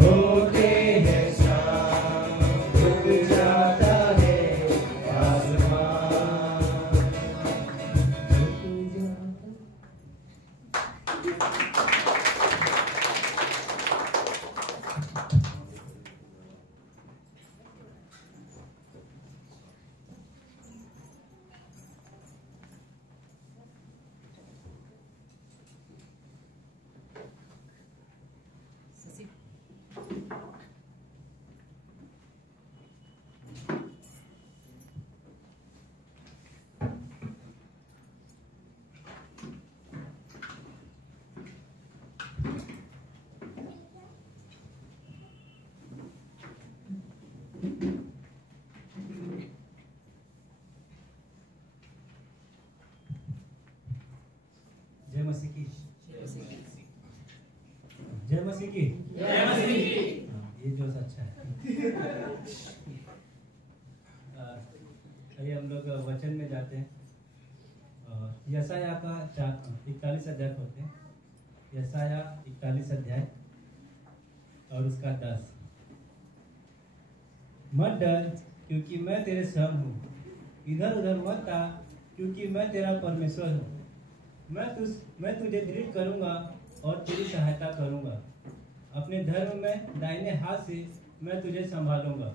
होते जय मसीह की। जय मसीह की। ये जो अच्छा है। आइए हम लोग वचन में जाते हैं। यशाया का 41 अध्याय होते हैं। यशाया 41 अध्याय और उसका 10। मत डर क्योंकि मैं तेरे संग हूँ, इधर उधर मत आ क्योंकि मैं तेरा परमेश्वर हूँ। मैं तुझे दृढ़ करूँगा और तेरी सहायता करूँगा। अपने धर्म में दाहिने हाथ से मैं तुझे संभालूंगा।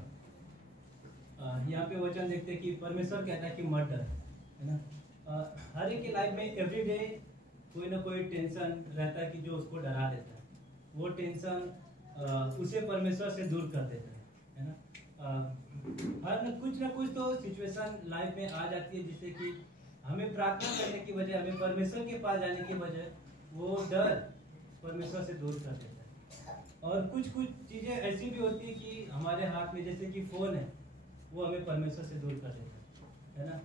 यहाँ पे वचन देखते हैं कि परमेश्वर कहता है कि मत डर, है ना। हर एक की लाइफ में एवरीडे कोई ना कोई टेंशन रहता है कि जो उसको डरा देता है। वो टेंशन उसे परमेश्वर से दूर कर देता है ना। हर कुछ ना कुछ तो सिचुएशन लाइफ में आ जाती है जिससे कि हमें प्रार्थना करने की वजह, हमें परमेश्वर के पास जाने की वजह वो डर परमेश्वर से दूर कर देता है। और कुछ चीज़ें ऐसी भी होती है कि हमारे हाथ में, जैसे कि फ़ोन है, वो हमें परमेश्वर से दूर कर देता है ना।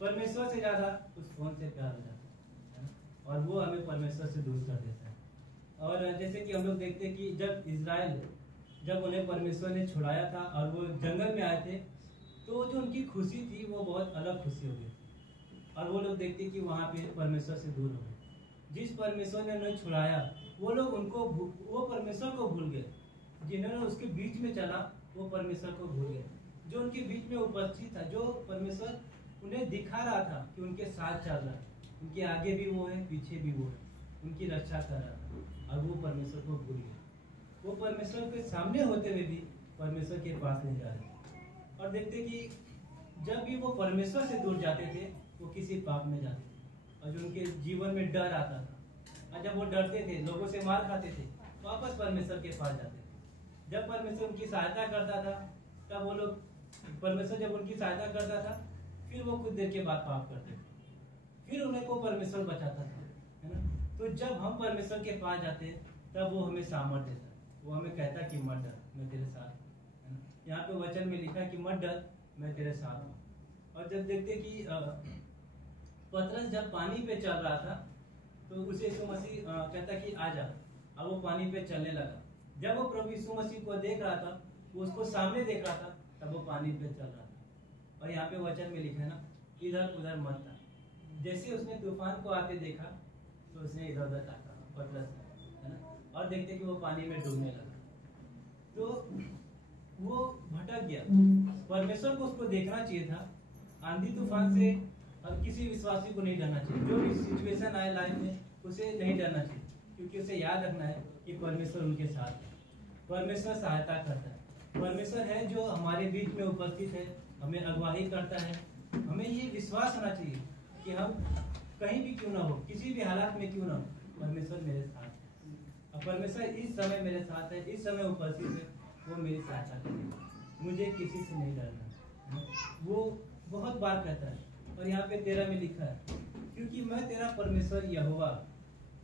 परमेश्वर से ज़्यादा उस फ़ोन से प्यार हो जाता है ना, और वो हमें परमेश्वर से दूर कर देता है। और जैसे कि हम लोग देखते हैं कि जब उन्हें परमेश्वर ने छुड़ाया था और वो जंगल में आए थे, तो जो उनकी खुशी थी वो बहुत अलग खुशी हो गई थी। और वो लोग देखते कि वहाँ पे परमेश्वर से दूर हो गए। जिस परमेश्वर ने उन्हें छुड़ाया, वो परमेश्वर को भूल गए। जिन्होंने उसके बीच में चला, वो परमेश्वर को भूल गए। जो उनके बीच में उपस्थित था, जो परमेश्वर उन्हें दिखा रहा था कि उनके साथ चल रहा है, उनके आगे भी वो है, पीछे भी वो है, उनकी रक्षा कर रहा था, और वो परमेश्वर को भूल गए। वो परमेश्वर के सामने होते हुए भी परमेश्वर के पास नहीं जा रहे। और देखते कि जब भी वो परमेश्वर से दूर जाते थे, वो किसी पाप में जाते थे, और जो उनके जीवन में डर आता था, और जब वो डरते थे, लोगों से मार खाते थे, वापस परमेश्वर के पास जाते थे। जब परमेश्वर उनकी सहायता करता था, तब वो लोग, परमेश्वर जब उनकी सहायता करता था, फिर वो कुछ देर के बाद पाप करते थे, फिर उन्हें को परमेश्वर बचाता था, है ना। तो जब हम परमेश्वर के पास जाते हैं, तब वो हमें सामर्थ्य देता है। वो हमें कहता है कि मत डर, मैं तेरे साथ हूं। यहाँ पे वचन में लिखा है कि मत डर, मैं तेरे साथ हूँ। और जब देखते कि पतरस जब पानी पे चल रहा था, तो उसे यीशु मसीह कहता कि आ जा। अब वो पानी पे चलने लगा। जब वो प्रभु यीशु मसीह को देख रहा था, वो उसको सामने देख रहा था, तब वो पानी पे चल रहा था। और यहाँ पे वचन में लिखा है ना, इधर उधर मत था। जैसे उसने तूफान को आते देखा, तो उसने इधर उधर ताका, पतरस, है ना। और देखते कि वो पानी में डूबने लगा, तो वो भटक गया। परमेश्वर को उसको देखना चाहिए था। आंधी तूफान से और किसी विश्वासी को नहीं डरना चाहिए। जो भी सिचुएशन आए लाइफ में, उसे नहीं डरना चाहिए, क्योंकि उसे याद रखना है कि परमेश्वर उनके साथ है। परमेश्वर सहायता करता है। परमेश्वर है जो हमारे बीच में उपस्थित है, हमें अगुवाई करता है। हमें ये विश्वास होना चाहिए कि हम कहीं भी क्यों ना हो, किसी भी हालात में क्यों ना हो, परमेश्वर मेरे साथ है। और परमेश्वर इस समय मेरे साथ है, इस समय उपस्थित है, वो मेरी सहायता करेगा। मुझे किसी से नहीं डरना। वो बहुत बार कहता है। और यहाँ पे 13 में लिखा है, क्योंकि मैं तेरा परमेश्वर यहोवा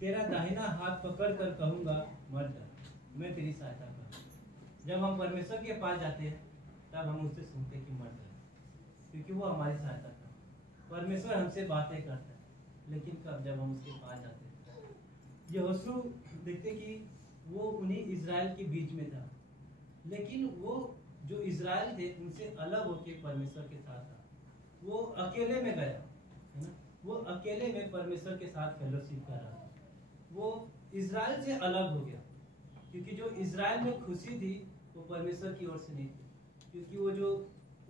तेरा दाहिना हाथ पकड़ कर कहूँगा, मत डर, मैं तेरी सहायता करूँगा। जब हम परमेश्वर के पास जाते हैं, तब हम उससे सुनते हैं कि मत डर, क्योंकि वो हमारी सहायता करता है। परमेश्वर हमसे बातें करता है, लेकिन कब, जब हम उसके पास जाते हैं। यहोशू देखते कि वो उन्हीं इजराइल के बीच में था, लेकिन वो जो इजराइल थे उनसे अलग होकर परमेश्वर के साथ था। वो अकेले में गया, है ना। वो अकेले में परमेश्वर के साथ फेलोशिप कर रहा था। वो इजराइल से अलग हो गया, क्योंकि जो इजराइल में खुशी थी वो परमेश्वर की ओर से नहीं थी। क्योंकि वो जो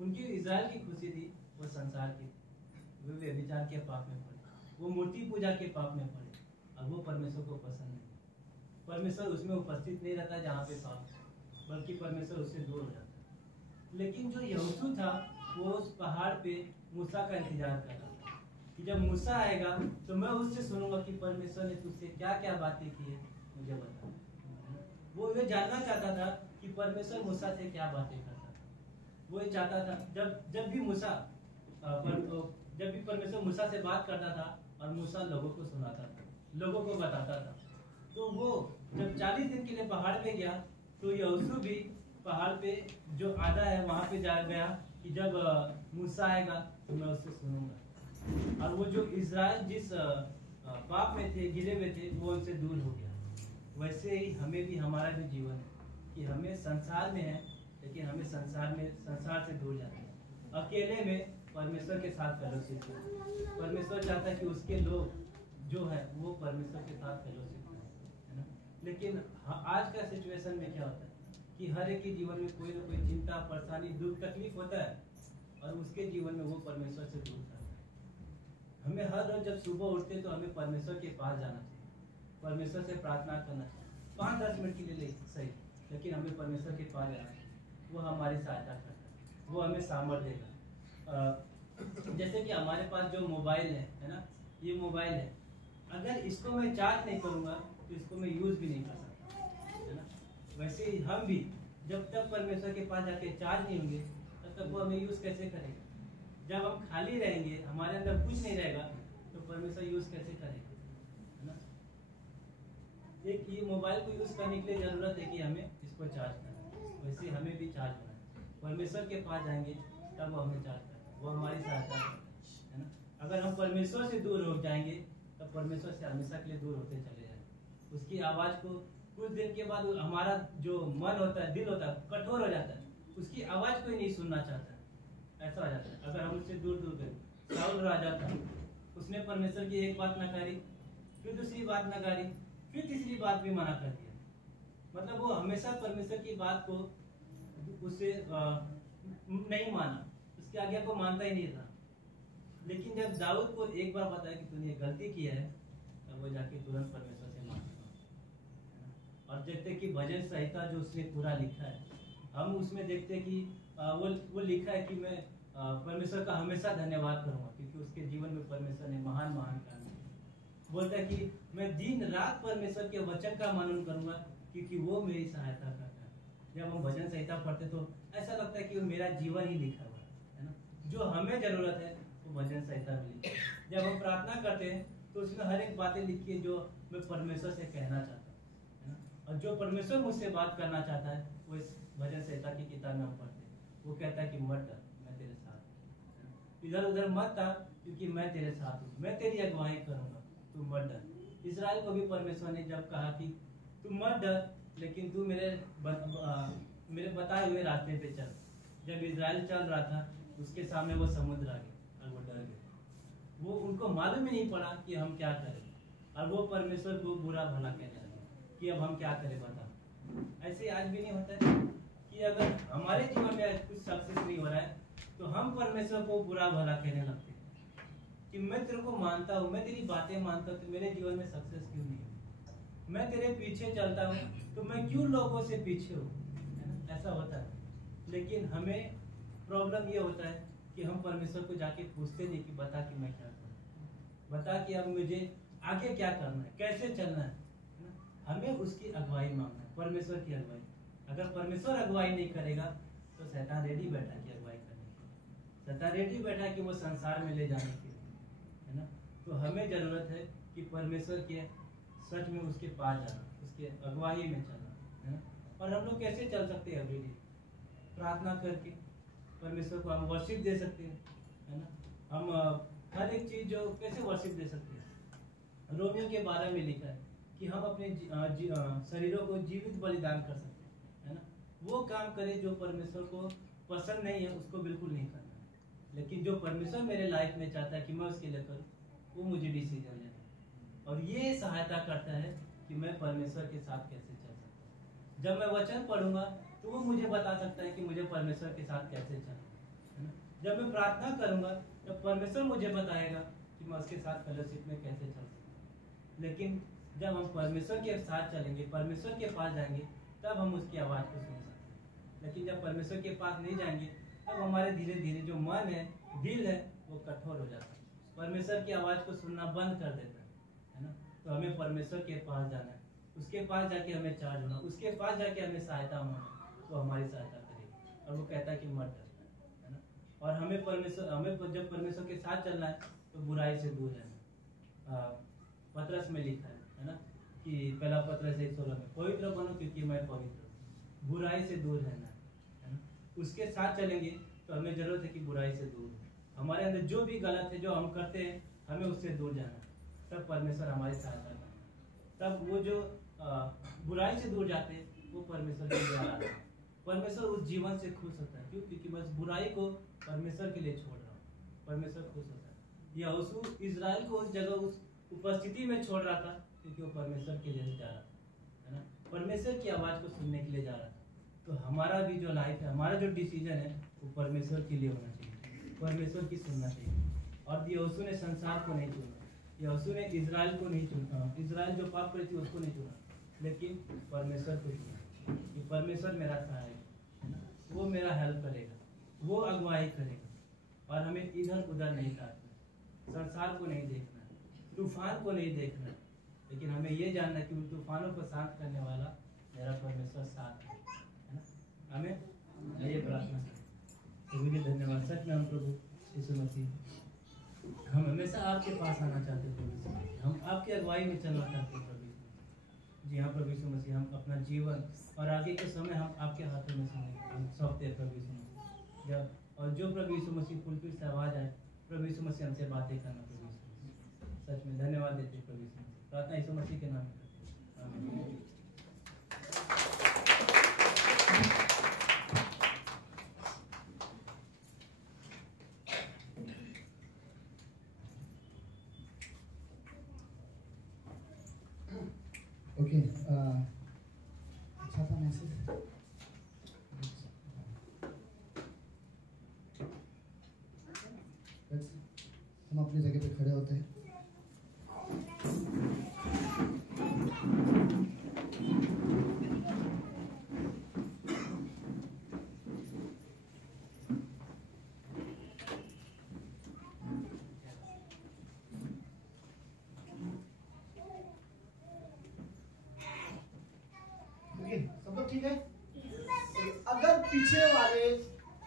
उनकी इजराइल की खुशी थी वो संसार की, वो व्यभिचार के पाप में पड़े, वो मूर्ति पूजा के पाप में पड़े, और वो परमेश्वर को पसंद नहीं। परमेश्वर उसमें उपस्थित नहीं रहता जहाँ पे पाप, बल्कि परमेश्वर उससे दूर हो जाता है। लेकिन जो यहोशू था वो उस पहाड़ पे मूसा का इंतजार कर रहा था कि जब मूसा आएगा तो मैं उससे सुनूंगा कि परमेश्वर ने तुझसे क्या क्या बातें की है, मुझे बता। वो ये जानना चाहता था कि परमेश्वर मूसा से क्या बातें करता था। वो ये चाहता था जब भी परमेश्वर मूसा से बात करता था और मूसा लोगों को सुनाता था, लोगों को बताता था। तो वो जब 40 दिन के लिए पहाड़ पे गया तो यहोशू भी पहाड़ पे जो आधा है वहां पे जा गया कि जब मूसा आएगा तो मैं उससे सुनूंगा। और वो जो इज़राइल जिस पाप में थे, गिरे हुए थे, वो उनसे दूर हो गया। वैसे ही हमें भी, हमारा भी जीवन है कि हमें संसार में है, लेकिन हमें संसार से दूर जाना है। अकेले में परमेश्वर के साथ फेलोशिप करें। परमेश्वर चाहता है कि उसके लोग जो है वो परमेश्वर के साथ फेलोशिप करें, है ना। लेकिन आज का सिचुएशन में क्या होता है कि हर एक के जीवन में कोई ना कोई चिंता, परेशानी, दुख, तकलीफ होता है और उसके जीवन में वो परमेश्वर से दूर जाता है। हमें हर रोज जब सुबह उठते तो हमें परमेश्वर के पास जाना चाहिए, परमेश्वर से प्रार्थना करना चाहिए, 5-10 मिनट के लिए सही, लेकिन हमें परमेश्वर के पास जाना चाहिए। वो हमारी सहायता करता है, वो हमें सामर्थ्य देगा। जैसे कि हमारे पास जो मोबाइल है ना, ये मोबाइल है, अगर इसको मैं चार्ज नहीं करूँगा तो इसको मैं यूज़ भी नहीं कर सकता, है ना। वैसे ही हम भी जब तक परमेश्वर के पास जाके चार्ज नहीं होंगे तब तक वो हमें यूज़ कैसे करेगा। जब हम खाली रहेंगे, हमारे अंदर कुछ नहीं रहेगा, तो परमेश्वर यूज़ कैसे करेगा, है ना। एक ये मोबाइल को यूज़ करने के लिए ज़रूरत है कि हमें इसको चार्ज करना, वैसे हमें भी चार्ज होना है। परमेश्वर के पास जाएंगे तब वो हमें चार्ज करेगा, वो हमारी सहायता है ना। अगर हम परमेश्वर से दूर हो जाएंगे तब परमेश्वर से हमेशा के लिए दूर होते चले जाएंगे। उसकी आवाज़ को कुछ दिन के बाद हमारा जो मन होता है, दिल होता है, कठोर हो जाता है, उसकी आवाज़ कोई नहीं सुनना चाहता है, ऐसा हो जाता है। अगर हम उससे दूर दूर गए, शाऊल राजा था, उसने परमेश्वर की एक बात नकारी, फिर दूसरी बात नकारी, फिर तीसरी बात भी मना कर दिया। मतलब वो हमेशा परमेश्वर की बात को उसे नहीं माना, उसकी आज्ञा को मानता ही नहीं था। लेकिन जब दाऊद को एक बार बताया कि तूने गलती किया है, तब वो जाके तुरंत परमेश्वर से माफी मांगा। और देखते कि भजन संहिता जो उसने पूरा लिखा है, हम उसमें देखते कि वो लिखा है कि मैं परमेश्वर का हमेशा धन्यवाद करूंगा, क्योंकि उसके जीवन में परमेश्वर ने महान महान काम किया। बोलता है कि मैं दिन रात परमेश्वर के वचन का मनन करूंगा, क्योंकि वो मेरी सहायता करता है। जब हम भजन संहिता पढ़ते तो ऐसा लगता है कि वो मेरा जीवन ही लिखा हुआ है ना। जो हमें जरूरत है वो भजन संहिता में लिखी है। जब हम प्रार्थना करते हैं तो उसमें हर एक बातें लिखी है जो मैं परमेश्वर से कहना चाहता हूँ, है ना। और जो परमेश्वर मुझसे बात करना चाहता है वो इस भजन संहिता की किताब में हम पढ़ते हैं। वो कहता है कि मत डर, मैं तेरे साथ हूँ, इधर उधर मत आ, क्योंकि मैं तेरे साथ हूँ, मैं तेरी अगुवाई करूंगा, तू मत डर। इस्राएल को भी परमेश्वर ने जब कहा कि तू मत डर, लेकिन तू मेरे बताए हुए रास्ते पे चल। जब इस्राएल चल रहा था उसके सामने वो समुद्र आ गया और वो डर गए। वो उनको मालूम ही नहीं पड़ा कि हम क्या करें, और वो परमेश्वर को बुरा भला कहने लगे कि अब हम क्या करें बता। ऐसे आज भी नहीं होता है कि अगर हमारे जीवन में कुछ सक्सेस नहीं हो रहा है तो हम परमेश्वर को बुरा भला कहने लगते हैं कि मैं तेरे को मानता हूँ, मैं तेरी बातें मानता हूँ, तो मेरे जीवन में सक्सेस क्यों नहीं है। मैं तेरे पीछे चलता हूँ तो मैं क्यों लोगों से पीछे हूँ, है ना। ऐसा होता है। लेकिन हमें प्रॉब्लम ये होता है कि हम परमेश्वर को जाके पूछते नहीं कि बता कि मैं क्या करूँ, बता कि अब मुझे आगे क्या करना है, कैसे चलना है ना। हमें उसकी अगुवाई मांगना है, परमेश्वर की अगुवाई। अगर परमेश्वर अगुवाई नहीं करेगा तो शैतान रेडी बैठा है कि अगुवाई करने की, शैतान रेडी बैठा है कि वो संसार में ले जाने के लिए, है ना। तो हमें जरूरत है कि परमेश्वर के सच में उसके पास जाना, उसके अगुवाई में चलना, है ना। और हम लोग कैसे चल सकते हैं एवरीडे? प्रार्थना करके परमेश्वर को हम वर्शिप दे सकते हैं, है ना। हम हर एक चीज जो कैसे वर्शिप दे सकते हैं, रोमियो के 12 में लिखा है कि हम अपने शरीरों को जीवित बलिदान कर सकते हैं, है ना। वो काम करें जो परमेश्वर को पसंद नहीं है, उसको बिल्कुल नहीं करना है। लेकिन जो परमेश्वर मेरे लाइफ में चाहता है कि मैं उसके लिए करूँ, वो मुझे डिसीजन लेना है। और ये सहायता करता है कि मैं परमेश्वर के साथ कैसे चल सकता हूँ। जब मैं वचन पढ़ूंगा तो वो मुझे बता सकता है कि मुझे परमेश्वर के साथ कैसे चलना है ना। जब मैं प्रार्थना करूंगा तब परमेश्वर मुझे बताएगा कि मैं उसके साथ फेलोशिप में कैसे चल सकता हूँ। लेकिन जब हम परमेश्वर के साथ चलेंगे, परमेश्वर के पास जाएंगे, तब हम उसकी आवाज़ को सुन सकते हैं। लेकिन जब परमेश्वर के पास नहीं जाएंगे, तब हमारे धीरे धीरे जो मन है, दिल है, वो कठोर हो जाता है, परमेश्वर की आवाज़ को सुनना बंद कर देता है ना। तो हमें परमेश्वर के पास जाना है, उसके पास जाके हमें चार्ज होना, उसके पास जाके हमें सहायता मांगना, वो हमारी सहायता करेगी। और वो कहता है कि मत डर, है ना। और हमें जब परमेश्वर के साथ चलना है तो बुराई से दूर रहना। पतरस में लिखा है ना, कि पहला पतरस 1:16 में, पवित्र बनो क्योंकि मैं पवित्र हूँ। बुराई से दूर रहना है ना। उसके साथ चलेंगे तो हमें जरूरत है कि बुराई से दूर, हमारे अंदर जो भी गलत है, जो हम करते हैं, हमें उससे दूर जाना है। तब परमेश्वर हमारी सहायता करता है। तब वो जो बुराई से दूर जाते हैं, वो परमेश्वर के लिए आता है। परमेश्वर उस जीवन से खुश होता है। क्यों? क्योंकि बस बुराई को परमेश्वर के लिए छोड़ रहा हूँ, परमेश्वर खुश होता है। यहोशू इजराइल को उस जगह, उस उपस्थिति में छोड़ रहा था, क्योंकि वो परमेश्वर के लिए जा रहा था, है ना। परमेश्वर की आवाज़ को सुनने के लिए जा रहा था। तो हमारा भी जो लाइफ है, हमारा जो डिसीजन है, वो परमेश्वर के लिए होना चाहिए, परमेश्वर की सुनना चाहिए। और यहोशू ने संसार को नहीं चुना, यहोशू ने इजराइल को नहीं चुना, इजराइल जो पाप करी थी उसको नहीं चुना, लेकिन परमेश्वर को चुना कि परमेश्वर मेरा सहायक है ना, वो मेरा हेल्प करेगा, वो अगुवाई करेगा। और हमें इधर उधर नहीं ताकना, संसार को नहीं देखना, तूफान को नहीं देखना, लेकिन हमें ये जानना कि उन तूफानों को शांत करने वाला मेरा परमेश्वर साथ है ना। हमें ये प्रार्थना करें। धन्यवाद। सच में हम प्रभु यीशु मसीह, हम हमेशा आपके पास आना चाहते हैं प्रभु यीशु मसीह, हम आपकी अगुवाई में चलना चाहते हैं प्रभु यीशु मसीह। जी हाँ प्रभु यीशु मसीह, हम अपना जीवन और आगे के समय हम आपके हाथों में सौंपते हैं प्रभु यीशु मसीह। जब और जो प्रभु यीशु मसीह पुलपित से आवाज़ आए, प्रभु यीशु मसीह हमसे बातें करना प्रभु यीशु मसीह। सच में धन्यवाद देते हैं प्रभु यीशु मसीह। प्रार्थना यीशु मसीह के नाम में करते हैं, आमीन। ओके, अच्छा था मैसेज। हम अपनी जगह पे खड़े होते हैं। सब लोग ठीक है? अगर पीछे वाले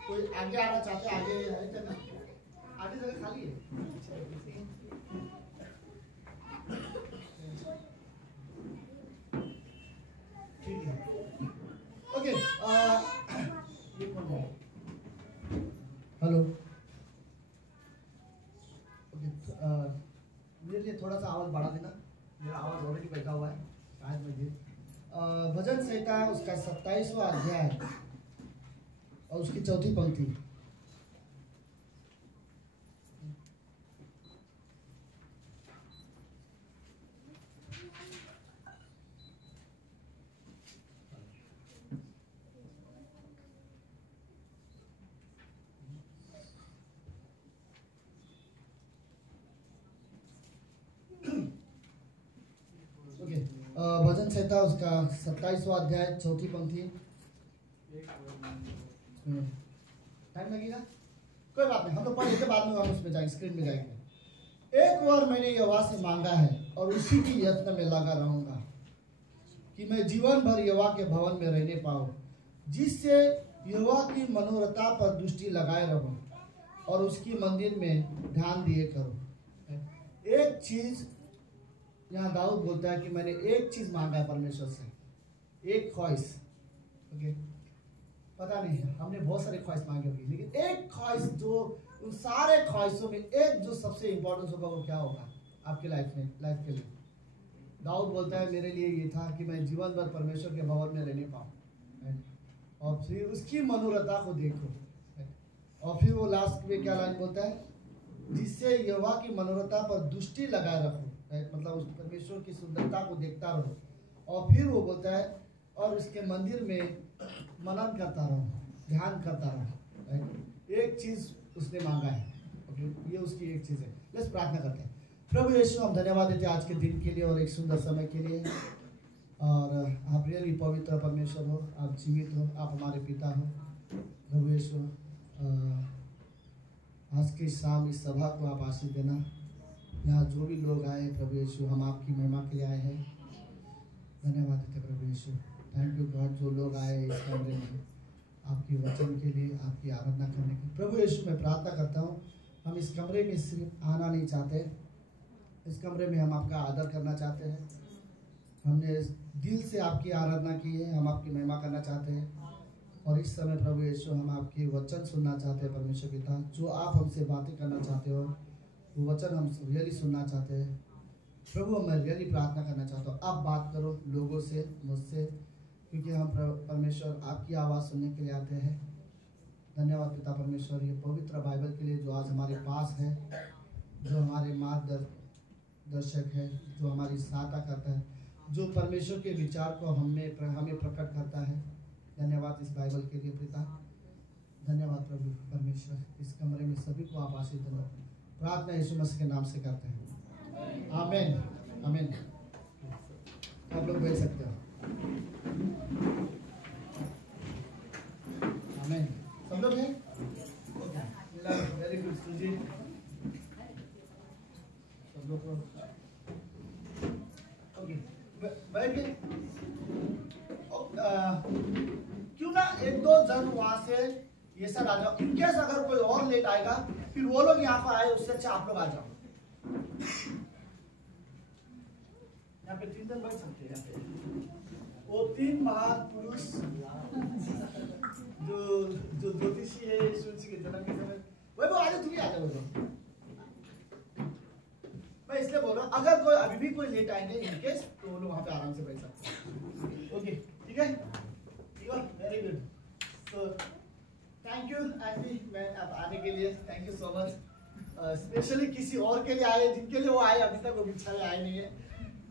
कोई आगे आना चाहते हैं, आगे जगह खाली है। ठीक है, ओके। Hello, okay. मेरे लिए थोड़ा सा आवाज़ बढ़ा देना, मेरा आवाज़ ऑलरेडी बैठा हुआ है शायद मुझे। भजन संहिता उसका 27वां अध्याय और उसकी 4थी पंक्ति। भजन संहिता उसका 27वां अध्याय 4थी पंक्ति। टाइम लगेगा, कोई बात नहीं, हम लोग पढ़ के बाद में हम उसमें जाएंगे, स्क्रीन में जाएंगे। एक बार मैंने यहोवा से मांगा है और उसी की यत्न में लगा रहूंगा कि मैं जीवन भर यहोवा के भवन में रहने पाऊं, जिससे यहोवा की मनोरथा पर दृष्टि लगाए रहूं और उसकी मंदिर में ध्यान दिए करूं। एक चीज यहाँ दाऊद बोलता है कि मैंने एक चीज मांगा है परमेश्वर से, एक ख्वाहिश। ओके, पता नहीं हमने बहुत सारे ख्वाहिश मांगे होंगे, लेकिन एक ख्वाहिश जो उन सारे ख्वाहिशों में एक जो सबसे इंपॉर्टेंट होगा, वो क्या होगा आपके लाइफ के लिए? दाऊद बोलता है मेरे लिए ये था कि मैं जीवन भर परमेश्वर के भवन में रहने पाऊँ और फिर उसकी मनोरथा को देखो। और फिर वो लास्ट में क्या लाइन बोलता है, जिससे यहोवा की मनोरथा पर दृष्टि लगाए रखो, मतलब उस परमेश्वर की सुंदरता को देखता रहो। और फिर वो बोलता है और उसके मंदिर में मनन करता रहो, ध्यान करता रहो। एक चीज उसने मांगा है, ओके, ये उसकी एक चीज है। लेट्स प्रार्थना करते हैं। प्रभु यीशु, हम धन्यवाद देते हैं आज के दिन के लिए और एक सुंदर समय के लिए। और आप रियली पवित्र परमेश्वर हो, आप जीवित हो, आप हमारे पिता हो। प्रभु यीशु, आज की शाम इस सभा को आप आशीष देना। यहाँ जो भी लोग आए प्रभु यीशु, हम आपकी महिमा के लिए आए हैं। धन्यवाद देते प्रभु यीशु। थैंक यू गॉड, जो लोग आए इस कमरे में आपकी वचन के लिए, आपकी आराधना करने के लिए। प्रभु यीशु, मैं प्रार्थना करता हूँ, हम इस कमरे में सिर्फ आना नहीं चाहते, इस कमरे में हम आपका आदर करना चाहते हैं। हमने दिल से आपकी आराधना की है, हम आपकी महिमा करना चाहते हैं। और इस समय प्रभु यीशु, हम आपके वचन सुनना चाहते हैं। परमेश्वर पिता, जो आप हमसे बातें करना चाहते हो वो वचन हम रियली सुनना चाहते हैं। प्रभु, मैं रियली प्रार्थना करना चाहता हूँ, आप बात करो लोगों से, मुझसे, क्योंकि हम परमेश्वर आपकी आवाज़ सुनने के लिए आते हैं। धन्यवाद पिता परमेश्वर, ये पवित्र बाइबल के लिए जो आज हमारे पास है, जो हमारे मार्गदर्शक है, जो हमारी सहायता करता है, जो परमेश्वर के विचार को हमें प्रकट करता है। धन्यवाद इस बाइबल के लिए पिता। धन्यवाद प्रभु परमेश्वर, इस कमरे में सभी को आप आशीष देना। प्रार्थना यीशु मसीह के नाम से करते हैं, आमीन आमीन। आप लोग बैठ सकते हो। आमीन। सब लोग हैं? Very good Sujit. सब लोग ओके, बैठ गए। क्यों ना एक दो जन वहां से ये सब आ जाओ। इनकेस अगर कोई और लेट आएगा, फिर वो लोग यहाँ पर आए, उससे अच्छा आप लोग आ जाओ। यहाँ पे 3 जन बैठ सकते हैं। यहाँ पे वो 3 महान पुरुष जो ज्योतिषी है, यीशु मसीह के जन्म के समय, वो आ जाओ, तुम ही आ जाओ। मैं इसलिए बोल रहा हूँ, अगर कोई अभी भी कोई लेट आएंगे इनकेस, तो वो लोग वहाँ पे आराम से बैठ सकते हैं। ओके, ठीक है, very good. So thank you aunty, मैं आप आने के लिए thank you so much. Specially किसी और के लिए आए, जिनके लिए वो आए, अभी तक वो बिछा आए नहीं है,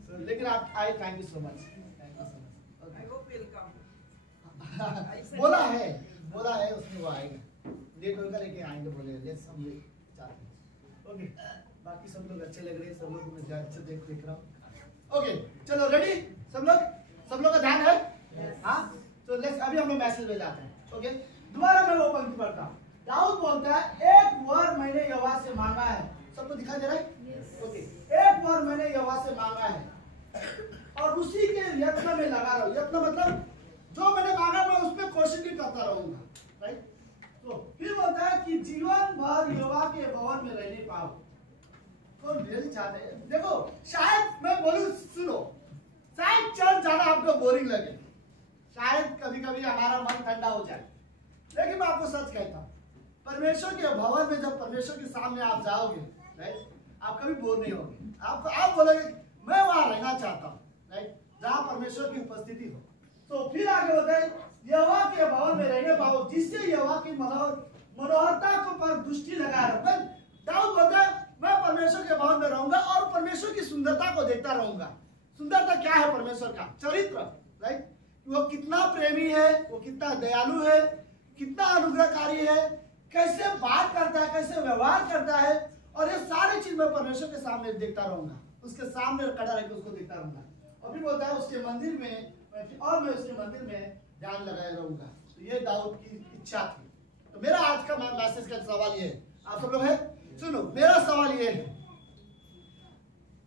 so, लेकिन आप आए, thank you so much, thank you so much. I hope welcome. बोला है उसने, वो आएगा, लेट होगा लेकिन आएंगे, बोले लेट्स हम चाहते हैं। ओके, बाकी सब लोग अच्छे लग रहे हैं, सब लोग मैं अच्छे देख रहा हूँ। ओके, चलो रेडी सब लोग का ध्यान है? हाँ, तो लेट्स अभी हम लोग मैसेज में जाते हैं। ओके, दोबारा मैं वो पंक्ति पढ़ता हूँ। दाऊद बोलता है, एक वर मैंने यहोवा से मांगा है। सबको दिखाई दे रहा है? ओके, एक वर मैंने यहोवा से मांगा है और उसी के यत्न में लगा रहा हूँ। यत्न मतलब जो मैंने मांगा मैं उसमें कोशिश भी करता रहूंगा, राइट? तो फिर बोलता है कि जीवन भर यहोवा के भवन में रहने पाओ। कौन रियली चाहते हैं? देखो, शायद मैं बोलूं, सुनो, शायद चर्च जाना आपको बोरिंग लगे, शायद कभी कभी हमारा मन ठंडा हो जाए, लेकिन मैं आपको सच कहता हूँ, परमेश्वर के भवन में जब परमेश्वर के सामने आप जाओगे, राइट, आप कभी बोर नहीं होगे। आप बोलोगे मैं वहां रहना चाहता हूँ, राइट, जहाँ परमेश्वर की उपस्थिति हो। तो फिर आगे होता है, यहोवा के भवन में रहने पाओ, जिससे यहोवा की मनोहरता को पर दृष्टि लगाए रहो। दाऊद बोलता है, मैं परमेश्वर के भवन में रहूंगा और परमेश्वर की सुंदरता को देखता रहूंगा। सुंदरता क्या है? परमेश्वर का चरित्र, राइट? वो कितना प्रेमी है, वो कितना दयालु है, कितना अनुग्रहकारी है, कैसे बात करता है, कैसे व्यवहार करता है, और ये सारी चीज मैं परमेश्वर के सामने देखता रहूंगा, उसके सामने खड़ा रहकर उसको देखता रहूंगा। और फिर बोलता है उसके मंदिर में, और मैं उसके मंदिर में ध्यान लगाए रहूंगा। तो ये दाऊद की इच्छा थी। तो मेरा आज का मैसेज का सवाल ये है, आप सब लोग है, सुनो, मेरा सवाल ये है,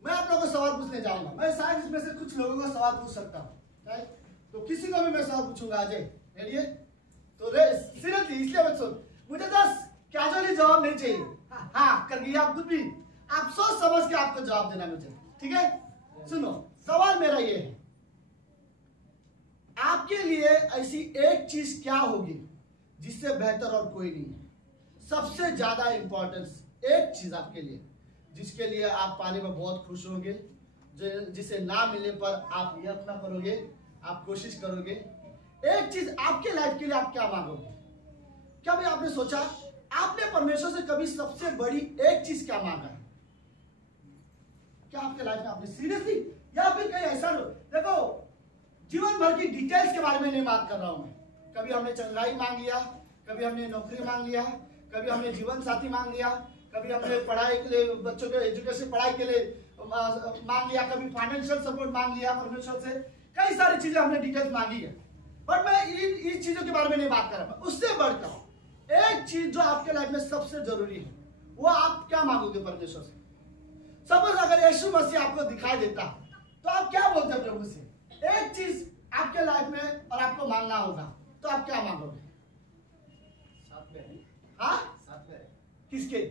मैं आप लोगों को सवाल पूछने जाऊंगा। मैं शायद इसमें से कुछ लोगों का सवाल पूछ सकता हूँ, तो किसी को भी मैं सवाल पूछूंगा। अजय रेडी है? तो सीरियसली इसलिए मत सुन, मुझे 10 कैजुअली जवाब नहीं चाहिए। हाँ करके आप कुछ भी, आप सोच समझ के आपको जवाब देना मुझे, ठीक है? सुनो, सवाल मेरा ये है, आपके लिए ऐसी एक चीज क्या होगी जिससे बेहतर और कोई नहीं है? सबसे ज्यादा इंपॉर्टेंस एक चीज आपके लिए, जिसके लिए आप पाने में बहुत खुश होंगे, जिसे ना मिलने पर आप यत्न करोगे, आप कोशिश करोगे। एक चीज आपके लाइफ के लिए आप क्या मांगोगे? क्या भाई आपने सोचा, आपने परमेश्वर से कभी सबसे बड़ी एक चीज क्या मांगा है? क्या आपके लाइफ में आपने सीरियसली, या फिर कहीं ऐसा देखो, जीवन भर की डिटेल्स के बारे में नहीं बात कर रहा हूं मैं। कभी हमने चंगाई मांग लिया, कभी हमने नौकरी मांग लिया, कभी हमने जीवन साथी मांग लिया, कभी हमने पढ़ाई के लिए, बच्चों के एजुकेशन पढ़ाई के लिए मांग लिया, कभी फाइनेंशियल सपोर्ट मांग लिया परमेश्वर से, कई सारी चीजें हमने डिटेल्स मांगी है। बट मैं इन चीजों के बारे में नहीं बात कर रहा। उससे बढ़कर एक चीज जो आपके लाइफ में सबसे जरूरी है, वो आप क्या मांगोगे परमेश्वर से। सपोज अगर यीशु मसीह आपको दिखाई देता तो आप क्या बोलते हैं प्रभु से? एक चीज आपके लाइफ में और आपको मांगना होगा, तो आप क्या मांगोगे? साथ में। हाँ, साथ में। किसके?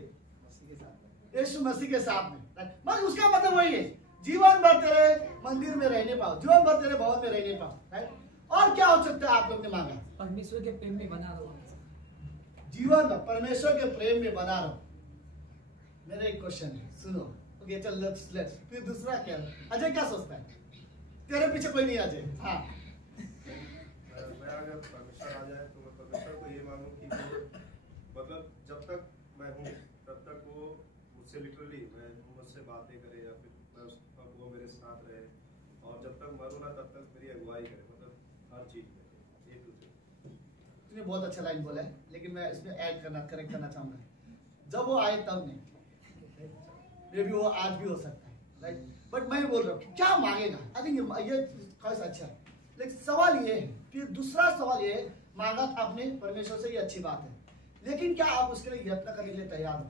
मसीह के साथ में। यीशु मसीह के साथ में। बस उसका मतलब वही है, जीवन भर तेरे मंदिर में रहने पाओ, जीवन भर तेरे भवन में रहने पाओ, राइट? और क्या हो सकता है आप लोग ने मांगा? परमेश्वर के प्रेम में बना रहो। जीवन भर परमेश्वर के प्रेम में बना रहो। मेरा एक क्वेश्चन है, सुनो। ओके चल, लेट्स फिर दूसरा क्या? अजय क्या सोचता है? तेरे पीछे कोई नहीं अजय। हाँ, मैं अगर परमेश्वर आ जाए तो मैं परमेश्वर को ये मांगू कि वो मतलब जब तक मैं हूँ तब तक वो मुझसे लिटरली मुझसे बातें करे या फिर मैं वो मेरे साथ रहे, और जब तक मरूँ ना तब तक मेरी अगुवाई करे, मतलब हर चीज में ए टू जेड। तूने बहुत अच्छा लाइन बोला है, लेकिन मैं इसमें ऐड करना, करेक्ट करना चाहूंगा। जब वो आए तब नहीं, मे भी वो आज भी हो सकता है, राइट? बट मैं बोल रहा हूँ क्या मांगेगा। आई थिंक ये खास अच्छा है, लेकिन सवाल ये है, फिर दूसरा सवाल ये है, मांगा आपने परमेश्वर से, ये अच्छी बात है, लेकिन क्या आप उसके लिए यत्न करने के लिए तैयार हो?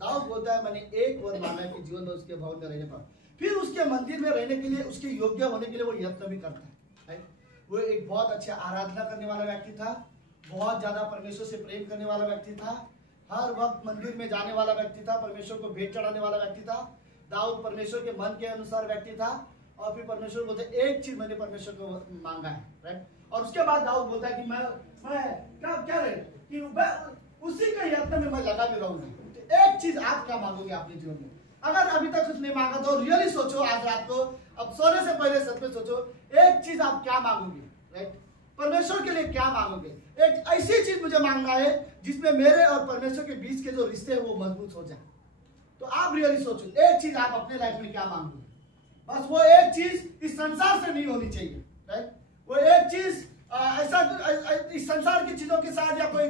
दाऊद बोलता है मैंने एक वर मांगा कि जीवन में उसके भवन में रहने पाऊं, फिर उसके मंदिर में रहने के लिए, उसके योग्य होने के लिए वो यत्न भी करता है, राइट? वो एक बहुत अच्छा आराधना करने वाला व्यक्ति था, बहुत ज्यादा परमेश्वर से प्रेम करने वाला व्यक्ति था, हर वक्त मंदिर में जाने वाला व्यक्ति था, परमेश्वर को भेंट चढ़ाने वाला व्यक्ति था। दाऊद परमेश्वर के मन के अनुसार व्यक्ति था, और फिर परमेश्वर बोलते एक चीज मैंने परमेश्वर को मांगा है, राइट? और उसके बाद दाऊद बोलता है कि मैं क्या रहे कि उसी के यत्न में मैं लगा भी रहूंगा। तो एक चीज आप क्या मांगोगे अपने जीवन में? अगर अभी तक कुछ नहीं मांगा तो रियली सोचो आज रात को, अब सोने से पहले सच में सोचो, एक चीज आप क्या मांगोगे, राइट? परमेश्वर के लिए क्या मांगोगे? एक ऐसी चीज मुझे मांगना है जिसमें मेरे और परमेश्वर के बीच के जो रिश्ते हैं वो मजबूत हो जाए। तो आप रियली सोचो, एक चीज आप अपने लाइफ में क्या मांगोगे? बस वो एक चीज इस संसार से नहीं होनी चाहिए, राइट? वो एक चीज ऐसा इस संसार की चीजों के साथ, या कोई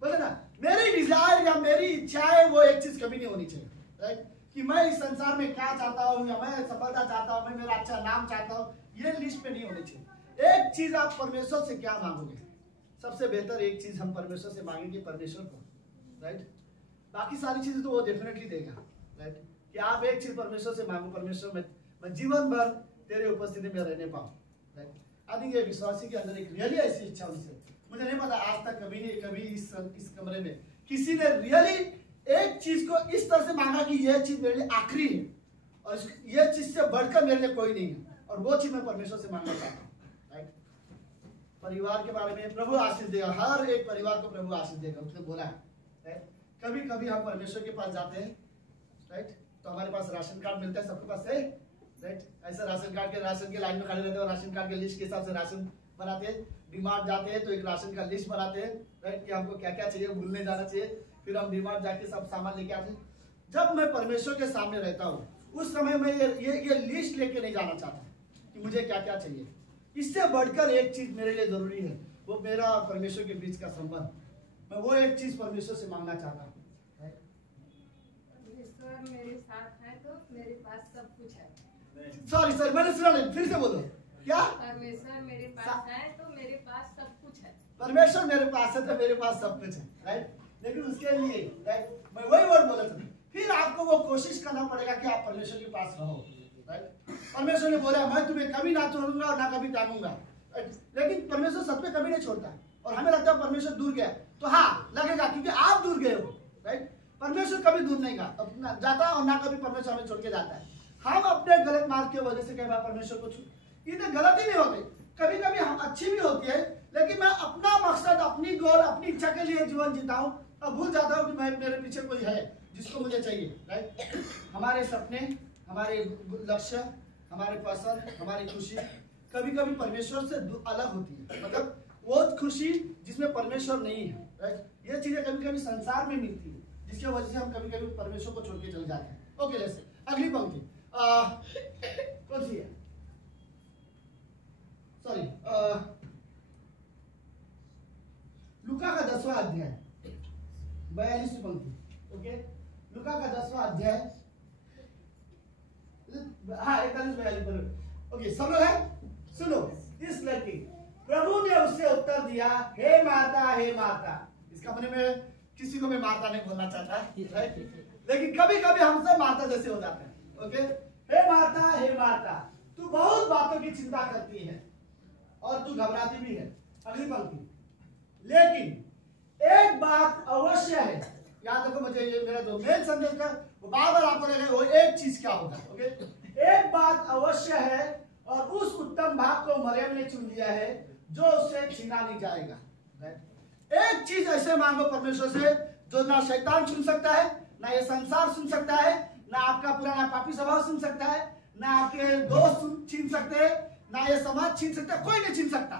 बोले ना मेरी डिजायर या मेरी इच्छाएं, वो एक चीज कभी नहीं होनी चाहिए, राइट? कि मैं इस संसार में क्या चाहता हूँ, या मैं सफलता चाहता हूँ, मैं मेरा अच्छा नाम चाहता हूँ, ये लिस्ट में नहीं होनी चाहिए। एक चीज आप परमेश्वर से क्या मांगोगे? सबसे बेहतर एक चीज हम परमेश्वर से मांगेंगे, परमेश्वर को, राइट? बाकी सारी चीजें तो वो डेफिनेटली देगा, राइट? कि आप एक चीज परमेश्वर से मांगो, परमेश्वर मैं जीवन भर तेरे उपस्थिति में रहने पाऊं, राइट? आई थिंक ये विश्वासी के अंदर एक रियली ऐसी इच्छा उनसे, मुझे नहीं पता आज तक कभी इस कमरे में किसी ने रियली एक चीज को इस तरह से मांगा कि यह चीज मेरे लिए आखिरी है, और यह चीज से बढ़कर मेरे लिए कोई नहीं है, और वो चीज मैं परमेश्वर से मांगना चाहता हूँ, राइट? परिवार के बारे में प्रभु आशीष देगा, हर एक परिवार को प्रभु आशीष देगा, उसने बोला है, राइट? कभी कभी हम परमेश्वर के पास जाते हैं, राइट? तो हमारे पास राशन कार्ड मिलता है, सबके पास है, राइट? ऐसा राशन के लाइन में खड़े रहते हैं और राशन कार्ड के लिस्ट के हिसाब से राशन बनाते हैं। डीमार्ट जाते हैं तो एक राशन का लिस्ट बनाते हैं, राइट? कि हमको क्या क्या चाहिए, भूलने जाना चाहिए, फिर हम डीमार्ट जाके सब सामान लेके आते हैं। जब मैं परमेश्वर के सामने रहता हूँ उस समय मैं ये लिस्ट लेके नहीं जाना चाहता कि मुझे क्या क्या चाहिए। इससे बढ़कर एक चीज मेरे लिए जरूरी है, वो मेरा और परमेश्वर के बीच का संबंध। मैं वो एक चीज परमेश्वर से मांगना चाहता हूँ। परमेश्वर मेरे साथ है तो मेरे पास सब कुछ है। सॉरी मैंने सुना नहीं, फिर से बोलो। क्या? परमेश्वर मेरे पास है तो मेरे पास सब कुछ है। परमेश्वर मेरे पास है तो मेरे पास सब कुछ है, राइट? लेकिन उसके लिए, राइट, मैं वही वर्ड बोला था, फिर आपको वो कोशिश करना पड़ेगा कि आप परमेश्वर के पास रहो, राइट? परमेश्वर ने बोला मैं तुम्हें कभी ना छोड़ूंगा और ना कभी टांगूंगा, लेकिन परमेश्वर सच में कभी नहीं छोड़ता। और हमें लगता है परमेश्वर दूर गया, तो हाँ लगेगा क्योंकि आप दूर गए हो, राइट? परमेश्वर कभी दूर नहीं जाता और ना कभी परमेश्वर हमें छोड़ के जाता है। हम अपने गलत मार्ग की वजह से कई बार परमेश्वर को इतने गलत ही नहीं होते, कभी कभी हम अच्छी भी होती है, लेकिन मैं अपना मकसद, अपनी गोल, अपनी इच्छा के लिए जीवन जीता हूँ और भूल जाता हूँ कि मैं मेरे पीछे कोई है जिसको मुझे चाहिए, राइट? हमारे सपने, हमारे लक्ष्य, हमारे पसंद, हमारी खुशी कभी कभी परमेश्वर से अलग होती है, मतलब वो खुशी जिसमें परमेश्वर नहीं है, राइट? ये चीजें कभी कभी संसार में मिलती है, जिसकी वजह से हम कभी कभी परमेश्वर को छोड़ के चले जाते हैं। ओके, जैसे अगली पंक्ति कौन सी है? सॉरी, लूका का 10वां अध्याय 42वीं पंक्ति। ओके, लूका लूका का 10वां अध्याय, हाँ 41 पर। ओके सब लोग है, सुनो। इस लड़की, प्रभु ने उससे उत्तर दिया, हे माता, हे माता। इसका मतलब में किसी को मैं माता नहीं बोलना चाहता, राइट? लेकिन कभी कभी हम सब माता जैसे हो जाते हैं। ओके, हे माता, हे माता, तू बहुत बातों की चिंता करती है और तू घबराती भी है। अगली पंक्ति, लेकिन एक बात अवश्य है। याद रखो, मुझे ये मेरा जो मेन संदेश का वो बार बार आपको लगे वो एक चीज क्या होगा। ओके, एक बात अवश्य है और उस उत्तम भाग को मरियम ने चुन लिया है जो उससे छीना नहीं जाएगा। एक चीज ऐसे मांगो परमेश्वर से जो ना शैतान सुन सकता है, ना ये संसार सुन सकता है, ना आपका पुराना पापी स्वभाव सुन सकता है, ना आपके दोस्त छीन सकते हैं, ना ये समाज छीन सकता है, कोई नहीं छीन सकता।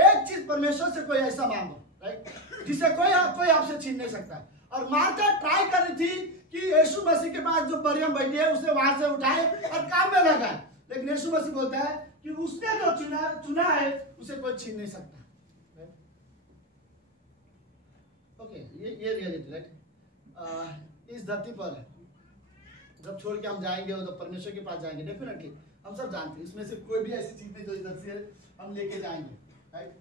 एक चीज परमेश्वर से कोई ऐसा मांगो, राइट, जिसे कोई आपसे छीन नहीं सकता। और मार्था ट्राई कर रही थी कि यीशु मसीह के पास जो मरियम बैठी है उसे वहां से उठाए और काम में लगाए, लेकिन यीशु मसीह बोलता है कि उसने जो चुना है उसे कोई छीन नहीं सकता। ओके, ये रियलिटी, राइट। इस धरती पर जब छोड़ के हम जाएंगे तो परमेश्वर के पास जाएंगे, डेफिनेटली हम सब जानते हैं इसमें से कोई भी ऐसी चीज नहीं जो इधर से हम लेके जाएंगे, राइट।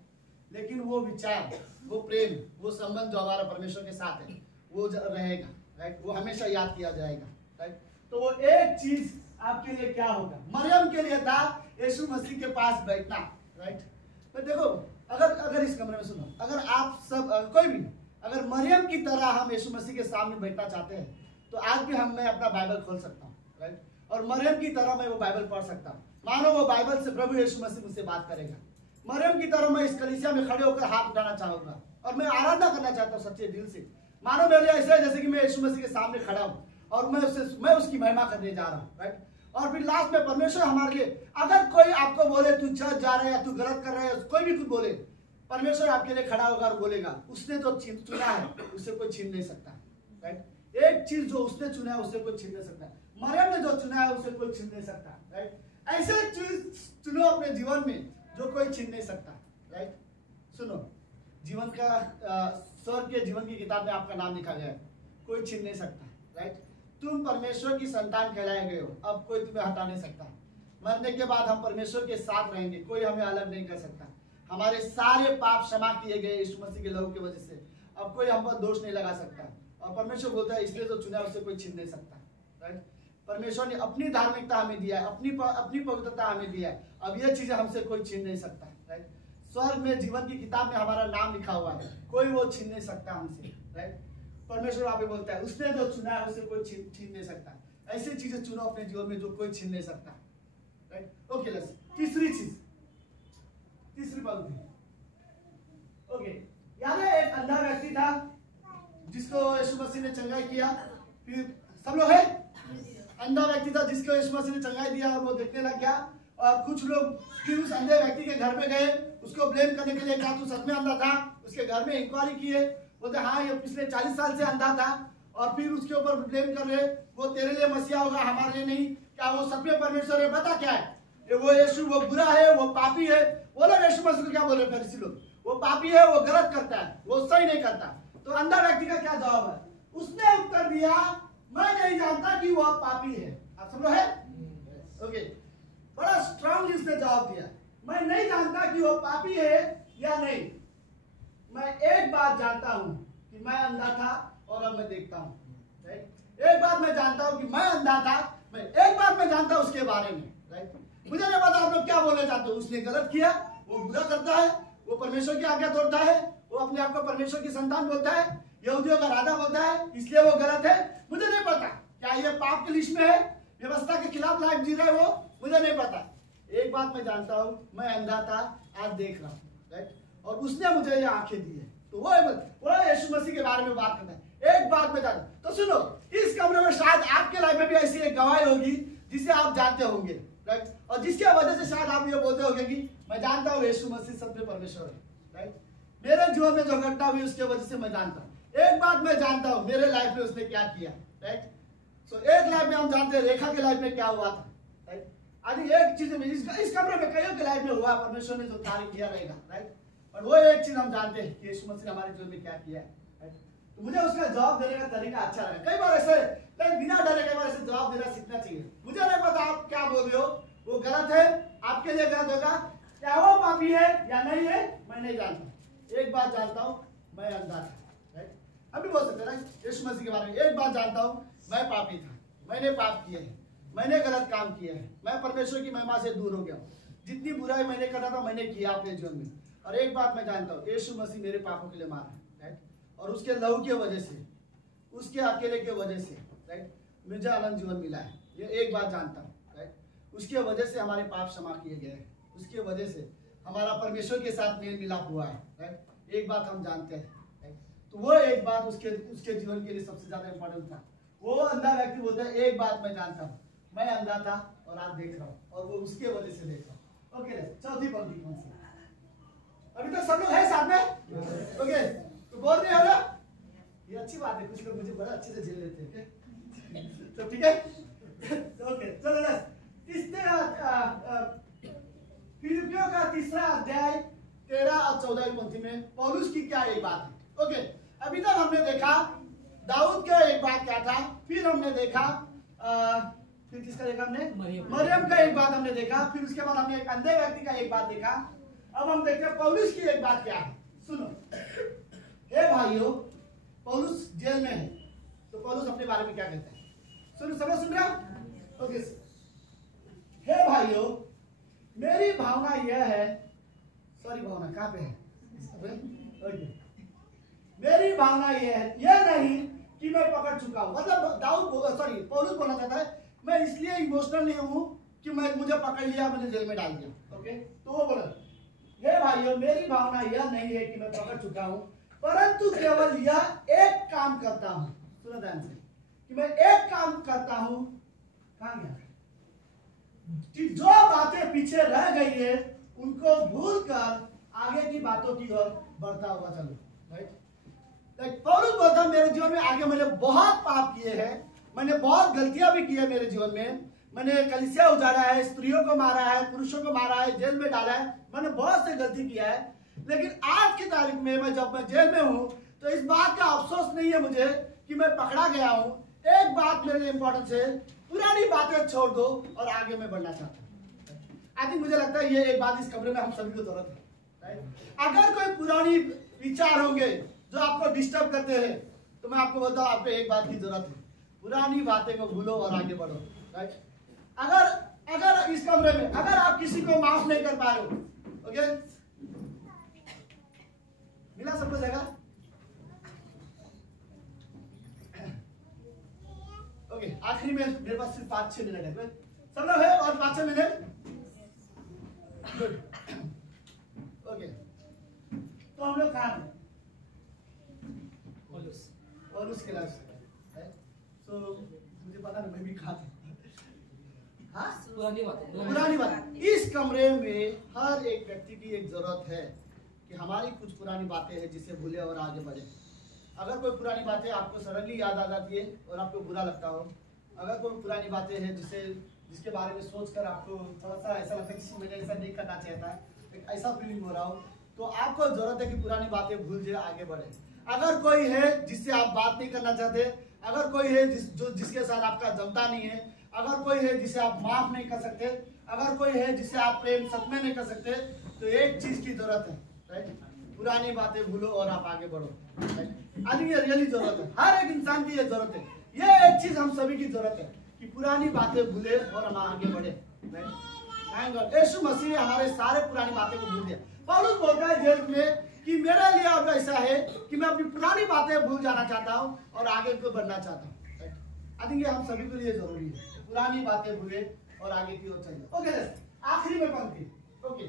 लेकिन वो विचार, वो प्रेम, वो संबंध जो हमारा परमेश्वर के साथ है वो रहेगा, राइट। वो हमेशा याद किया जाएगा, राइट। तो वो एक चीज आपके लिए क्या होगा, मरियम के लिए था यीशु मसीह के पास बैठना, राइट। तो देखो, अगर इस कमरे में सुनो, अगर आप सब कोई भी अगर मरियम की तरह हम यीशु मसीह के सामने बैठना चाहते हैं तो आज भी मैं अपना बाइबल खोल सकता हूँ, राइट। और मरियम की तरह मैं वो बाइबल पढ़ सकता हूँ। मानो वो बाइबल से प्रभु यीशु मसीह मुझसे बात करेगा। मरियम की तरह मैं इस कलीसिया में खड़े होकर हाथ उठाना चाहूंगा और मैं आराधना करना चाहता हूँ सच्चे दिल से। मानो मेरे लिए ऐसा है जैसे कि मैं यीशु मसीह के सामने खड़ा हूँ और मैं उसकी महिमा करने जा रहा हूँ, राइट। और फिर लास्ट में परमेश्वर हमारे लिए, अगर कोई आपको बोले तू चर्च जा रहा है या तू गलत कर रहा है, कोई भी कुछ बोले, परमेश्वर आपके लिए खड़ा होगा और बोलेगा उसने तो चुना है उससे कोई छीन नहीं सकता, राइट। एक चीज जो उसने चुना है उससे कोई छीन नहीं सकता। मरियम ने जो चुना है उसे कोई छीन नहीं सकता, राइट। ऐसे चीज चुनो अपने जीवन में जो कोई छीन नहीं सकता, राइट। सुनो, जीवन का स्वर्ग के जीवन की किताब में आपका नाम लिखा गया है, कोई छीन नहीं सकता, राइट। तुम परमेश्वर की संतान कहलाए गए हो, अब कोई तुम्हें हटा नहीं सकता। मरने के बाद हम परमेश्वर के साथ रहेंगे, कोई हमें अलग नहीं कर सकता। हमारे सारे पाप क्षमा किए गए यीशु मसीह के लहू की वजह से, अब कोई हम पर दोष नहीं लगा सकता। और परमेश्वर बोलता है इसलिए जो चुना उसे कोई छीन नहीं सकता, राइट। परमेश्वर ने अपनी धार्मिकता हमें दिया है, अपनी पवित्रता हमें दिया है, अब ये चीजें हमसे कोई छीन नहीं सकता, राइट। स्वर्ग में जीवन की किताब में हमारा नाम लिखा हुआ है, कोई वो छीन नहीं सकता हमसे, राइट। परमेश्वर आप बोलता है उसने जो चुना है उसे कोई छीन नहीं सकता। ऐसी चीजें चुनो अपने जीवन में जो कोई छीन नहीं सकता, राइट। ओके, तीसरी चीज, तीसरी पंक्ति। ओके, याद है एक अंधा व्यक्ति था जिसको यीशु मसीह ने चंगाई किया। फिर सब लोग है, अंधा व्यक्ति था जिसको यीशु मसीह ने चंगाई दिया और वो देखने लग गया। और कुछ लोग फिर उस अंधे व्यक्ति के घर पे गए उसको ब्लेम करने के लिए, क्या तू सच में अंधा था? उसके घर में इंक्वायरी किए, बोलते हाँ ये पिछले 40 साल से अंधा था। और फिर उसके ऊपर ब्लेम कर रहे, वो तेरे लिए मसीहा होगा, हमारे लिए नहीं। क्या वो सच में परमेश्वर है? बता क्या है ये, वो यीशु वो बुरा है, वो पापी है। वो लोग यीशु मसीह को क्या बोल रहे फरीसी लोग, वो पापी है, वो गलत करता है, वो सही नहीं करता। तो अंधा व्यक्ति का क्या जवाब है? उसने उत्तर दिया मैं नहीं जानता कि वो पापी है। आप सब लोग है? ओके, बड़ा स्ट्रांगली उसने जवाब दिया, मैं नहीं जानता कि वो पापी है या नहीं। मैं एक बात जानता हूं कि मैं अंधा था और अब मैं देखता हूं। एक बात मैं जानता हूं कि मैं अंधा था, मैं एक बात मैं जानता हूं उसके बारे में। राइट, मुझे नहीं पता आप लोग क्या बोलना चाहते हो। उसने गलत किया, वो बुरा करता है, वो परमेश्वर की आज्ञा तोड़ता है, वो अपने आप को परमेश्वर की संतान बोलता है, यहूदियों का राजा बोलता है, इसलिए वो गलत है। मुझे नहीं पता क्या ये पाप की लिस्ट में है, व्यवस्था के खिलाफ लाइफ जी रहा है वो, मुझे नहीं पता। एक बात मैं जानता हूं, मैं अंधा था, आज देख रहा हूं। राइट, और उसने मुझे ये आंखें दी है। तो वो यीशु मसीह के बारे में बात करता है। एक बात मैं जानता। तो सुनो, इस कमरे में शायद आपके लाइफ में भी ऐसी एक गवाही होगी जिसे आप जानते होंगे, राइट, और जिसकी वजह से शायद आप ये बोलते होंगे कि मैं जानता हूँ यीशु मसीह सच में परमेश्वर है। राइट, मेरे जीवन में जो घटना हुई उसके वजह से मैं जानता हूँ। एक बात मैं जानता हूँ, मेरे लाइफ में उसने क्या किया। राइट, सो एक लाइफ में हम जानते हैं रेखा के लाइफ में क्या हुआ था। राइट, आदि एक चीज में इस कमरे में कईयों के लाइफ में हुआ, परमेश्वर ने जो तारीफ किया रहेगा। राइट, और वो एक चीज हम जानते हैं कि यीशु मसीह ने हमारे जीवन में क्या किया है। तो मुझे उसका जवाब देने का तरीका अच्छा लगा। कई बार ऐसे बिना डरे कई बार ऐसे जवाब देना सीखना चाहिए। मुझे नहीं पता आप क्या बोल रहे हो, वो गलत है, आपके लिए गलत होगा, क्या वो पापी है या नहीं है मैं नहीं जानता। एक बात जानता हूँ, मैं अंधा था, राइट? अभी बोल सकते ना यीशु मसीह के बारे में, एक बात जानता हूँ, मैं पापी था, मैंने पाप किए हैं, मैंने गलत काम किया है, मैं परमेश्वर की महिमा से दूर हो गया हूँ, जितनी बुराई मैंने करा था मैंने किया अपने जीवन में। और एक बात मैं जानता हूँ, यीशु मसीह मेरे पापों के लिए मारा, राइट? और उसके लहू की वजह से, उसके अकेले के वजह से, राइट, मुझे अनंत जीवन मिला है। ये एक बात जानता हूँ, राइट? उसके वजह से हमारे पाप क्षमा किए गए हैं, उसके वजह से हमारा परमेश्वर के साथ मेल मिलाप हुआ है, राइट? एक बात हम जानते हैं, राइट? तो वो एक बात उसके जीवन के लिए सबसे ज्यादा इंपॉर्टेंट था। वो अंधा व्यक्ति बोलता है एक बात मैं जानता हूँ, मैं अंधा था और आज देख रहा हूँ, और वो उसके वजह से देख रहा हूँ। ओके, चौथी पंक्ति कौन सी? अभी तक सब लोग है साथ में? ओके, तो बोल रहे हो ना, ये अच्छी बात है, कुछ लोग मुझे बड़ा अच्छे से झेल लेते हैं, तो ठीक है। ओके, चलो फिलिपियों का 3रा अध्याय 13 और 14 पंक्ति में पौलुस की क्या एक बात है। ओके, अभी तक हमने देखा दाऊद का एक बात क्या था, फिर हमने देखा फिर किसका देखा हमने, मरियम का एक बात हमने देखा, फिर उसके बाद हमने एक अंधे व्यक्ति का एक बात देखा। अब हम देखते हैं पौलुस की एक बात क्या है। सुनो, हे भाइयों, पौलुस जेल में है, तो पौलुस अपने बारे में क्या कहता है? सुनो, सब सुन रहे हो? ओके, हे भाइयों, मेरी भावना यह है, सॉरी भावना कहाँ पे है? ओके, मेरी भावना यह है, यह नहीं कि मैं पकड़ चुका हूं। मतलब पौलुस बोलना चाहता है मैं इसलिए इमोशनल नहीं हूं कि मुझे पकड़ लिया, मुझे जेल में डाल दिया। ओके, तो वो बोला, हे भाइयों, मेरी भावना यह नहीं है कि मैं पकड़ चुका हूं, परंतु केवल यह एक काम करता हूं। सुनो ध्यान से, कि मैं एक काम करता हूं। कहां गया? कि जो बातें पीछे रह गई है उनको भूलकर आगे की बातों की ओर बढ़ता हुआ चलो, राइट? पौलुस बोलता मेरे जीवन में आगे मैंने बहुत पाप किए हैं, मैंने बहुत गलतियां भी की है मेरे जीवन में, मैंने कलीसिया उजाड़ा है, स्त्रियों को मारा है, पुरुषों को मारा है, जेल में डाला है, मैंने बहुत से गलती किया है। लेकिन आज की तारीख में जब मैं जेल में हूं तो इस बात का अफसोस नहीं है मुझे कि मैं पकड़ा गया हूं। एक बात मेरे लिए इंपॉर्टेंट है, पुरानी बातें छोड़ दो और आगे मैं बढ़ना चाहता हूँ। आई थिंक मुझे लगता है ये एक बात इस कमरे में हम सभी को जरूरत है, राइट? अगर कोई पुरानी विचार होंगे जो आपको डिस्टर्ब करते हैं तो मैं आपको बोलता हूँ आपको एक बात की जरूरत है, पुरानी बातें को भूलो और आगे बढ़ो, राइट? अगर इस कमरे में अगर आप किसी को माफ नहीं कर पा रहे हो, ओके, मिला सबको जगह? ओके, आखिरी में मेरे पास सिर्फ 5-6 मिनट है, सब लोग है और 5-6 मिनट, गुड। ओके, तो हम लोग कहाँ थे? पौलुस के लाइफ से, तो मुझे पता नहीं मैं भी कहाँ था। हाँ, पुरानी बात। इस कमरे में हर एक व्यक्ति की एक जरूरत है कि हमारी कुछ पुरानी बातें हैं जिसे भूले और आगे बढ़े। अगर कोई पुरानी बातें आपको सडनली याद आ जाती है और आपको बुरा लगता हो, अगर कोई पुरानी बातें हैं जिसके बारे में सोचकर आपको थोड़ा सा ऐसा लगता है कि मैंने ऐसा नहीं करना चाहता है, एक ऐसा फीलिंग हो रहा हो, तो आपको जरूरत है कि पुरानी बातें भूल जाए, आगे बढ़े। अगर कोई है जिससे आप बात नहीं करना चाहते, अगर कोई है जिसके साथ आपका जमता नहीं है, अगर कोई है जिसे आप माफ नहीं कर सकते, अगर कोई है जिसे आप प्रेम सच में नहीं कर सकते, तो एक चीज की जरूरत है, राइट? पुरानी बातें भूलो और आप आगे बढ़ो, राइट? आज ये रियली जरूरत है, हर एक इंसान की ये जरूरत है, ये एक चीज हम सभी की जरूरत है कि पुरानी बातें भूले और हम आगे बढ़े, राइट? यीशु मसीह ने हमारे सारे पुरानी बातें को भूल दिया। पौलुस बोलता है जेल में कि मेरे लिए अब ऐसा है कि मैं अपनी पुरानी बातें भूल जाना चाहता हूँ और आगे को बढ़ना चाहता हूँ। आई थिंक ये हम सभी के लिए जरूरी है, पुरानी बातें भूले और आगे की ओर चले। ओके, आखिरी में पंक्ति, ओके,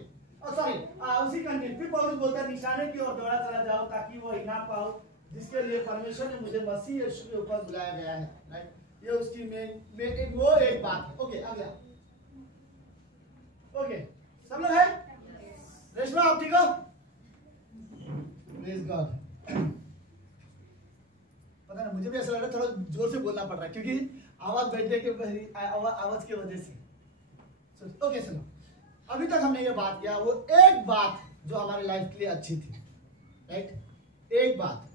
सॉरी, उसी कंटिन्यू फिर पौलुस बोलता है निशाने की ओर दौड़ा चला जाओ ताकि वो इनाम पाओ जिसके लिए परमेश्वर ने मुझे मसीह यीशु के ऊपर बुलाया गया है, राइट? ये उसकी मेन वो एक बात है। ओके, आ गया। ओके, सब लोग है? रेशमा आप ठीक हो? Praise God. पता नहीं, मुझे भी ऐसा लग रहा है थोड़ा जोर से बोलना पड़ रहा है क्योंकि आवाज बैठने के आवाज की वजह से। ओके, सुनो, अभी तक हमने ये बात किया, वो एक बात जो हमारे लाइफ के लिए अच्छी थी, राइट? एक बात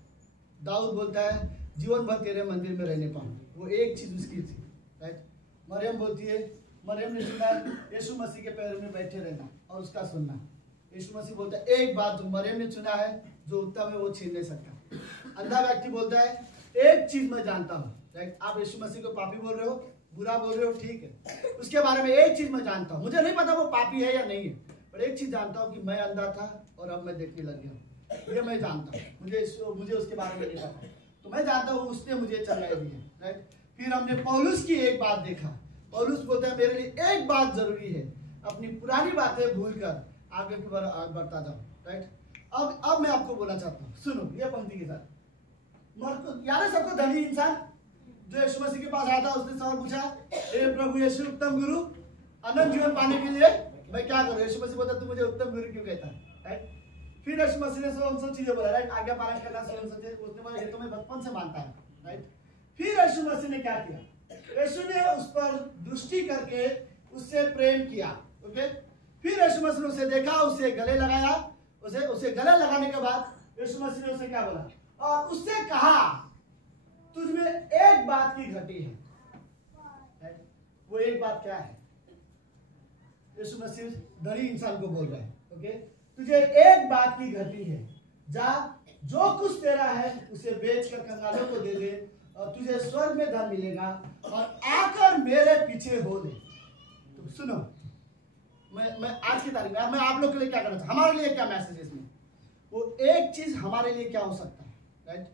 दाऊद बोलता है जीवन भर तेरे मंदिर में रहने पाऊँ, वो एक चीज उसकी थी, राइट। मरियम बोलती है, मरियम ने चुना यीशु मसीह के पैरों में बैठे रहना और उसका सुनना। यीशु मसीह बोलता है एक बात जो मरियम ने चुना है, जो उत्तम है वो छीन नहीं सकता। अंधा व्यक्ति बोलता है एक चीज मैं जानता हूँ, राइट। आप यीशु मसीह को पापी बोल रहे हो, बुरा बोल रहे हो, ठीक है, उसके बारे में एक चीज मैं जानता हूँ, मुझे नहीं पता वो पापी है या नहीं है, पर एक चीज जानता हूँ कि मैं अंधा था और अब मैं देखने लग गया हूँ, ये मैं जानता हूँ। मुझे उसके बारे में नहीं पता, तो मैं जानता हूँ उसने मुझे चलाए दिए, राइट। फिर हमने पौलुस की एक बात देखा, पौलुस बोलता है मेरे लिए एक बात जरूरी है, अपनी पुरानी बातें भूलकर आगे की बार आगे बढ़ता जाओ, राइट। अब मैं आपको बोलना चाहता हूँ, सुनो ये पंक्ति के साथ। याद है सबको धनी इंसान जो यीशु मसीह के पास आया था, उसने सवाल पूछा, हे प्रभु यीशु उत्तम गुरु, अनंत जीवन पाने के लिए मैं क्या करूं? यीशु मसीह बोलता तू मुझे उत्तम गुरु क्यों कहता है, राइट। फिर यीशु मसीह ने सब चीजें बोला, राइट, आज्ञा पालन करना, उसने बोला ये तो मैं बचपन से मानता है, राइट। फिर यीशु मसीह ने क्या किया? यीशु ने उस पर दृष्टि करके उससे प्रेम किया, ओके। फिर यीशु मसीह ने उसे देखा, उसे गले लगाया, उसे गले लगाने के बाद यीशु मसीह ने उसे क्या बोला? और उससे कहा तुझमें एक बात की घटी है, वो एक बात क्या है? यीशु मसीह धनी इंसान को बोल रहा है, ओके, तुझे एक बात की घटी है, जा जो कुछ तेरा है उसे बेच कर कंगालों को दे दे और तुझे स्वर्ग में धन मिलेगा और आकर मेरे पीछे हो ले। तो सुनो, मैं आज की तारीख में मैं आप लोग के लिए क्या करना चाहता हूं, हमारे लिए क्या मैसेज है इसमें? वो एक चीज हमारे लिए क्या हो सकता है, राइट।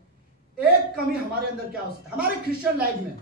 एक कमी हमारे अंदर क्या हो सकता है, हमारे क्रिश्चियन लाइफ में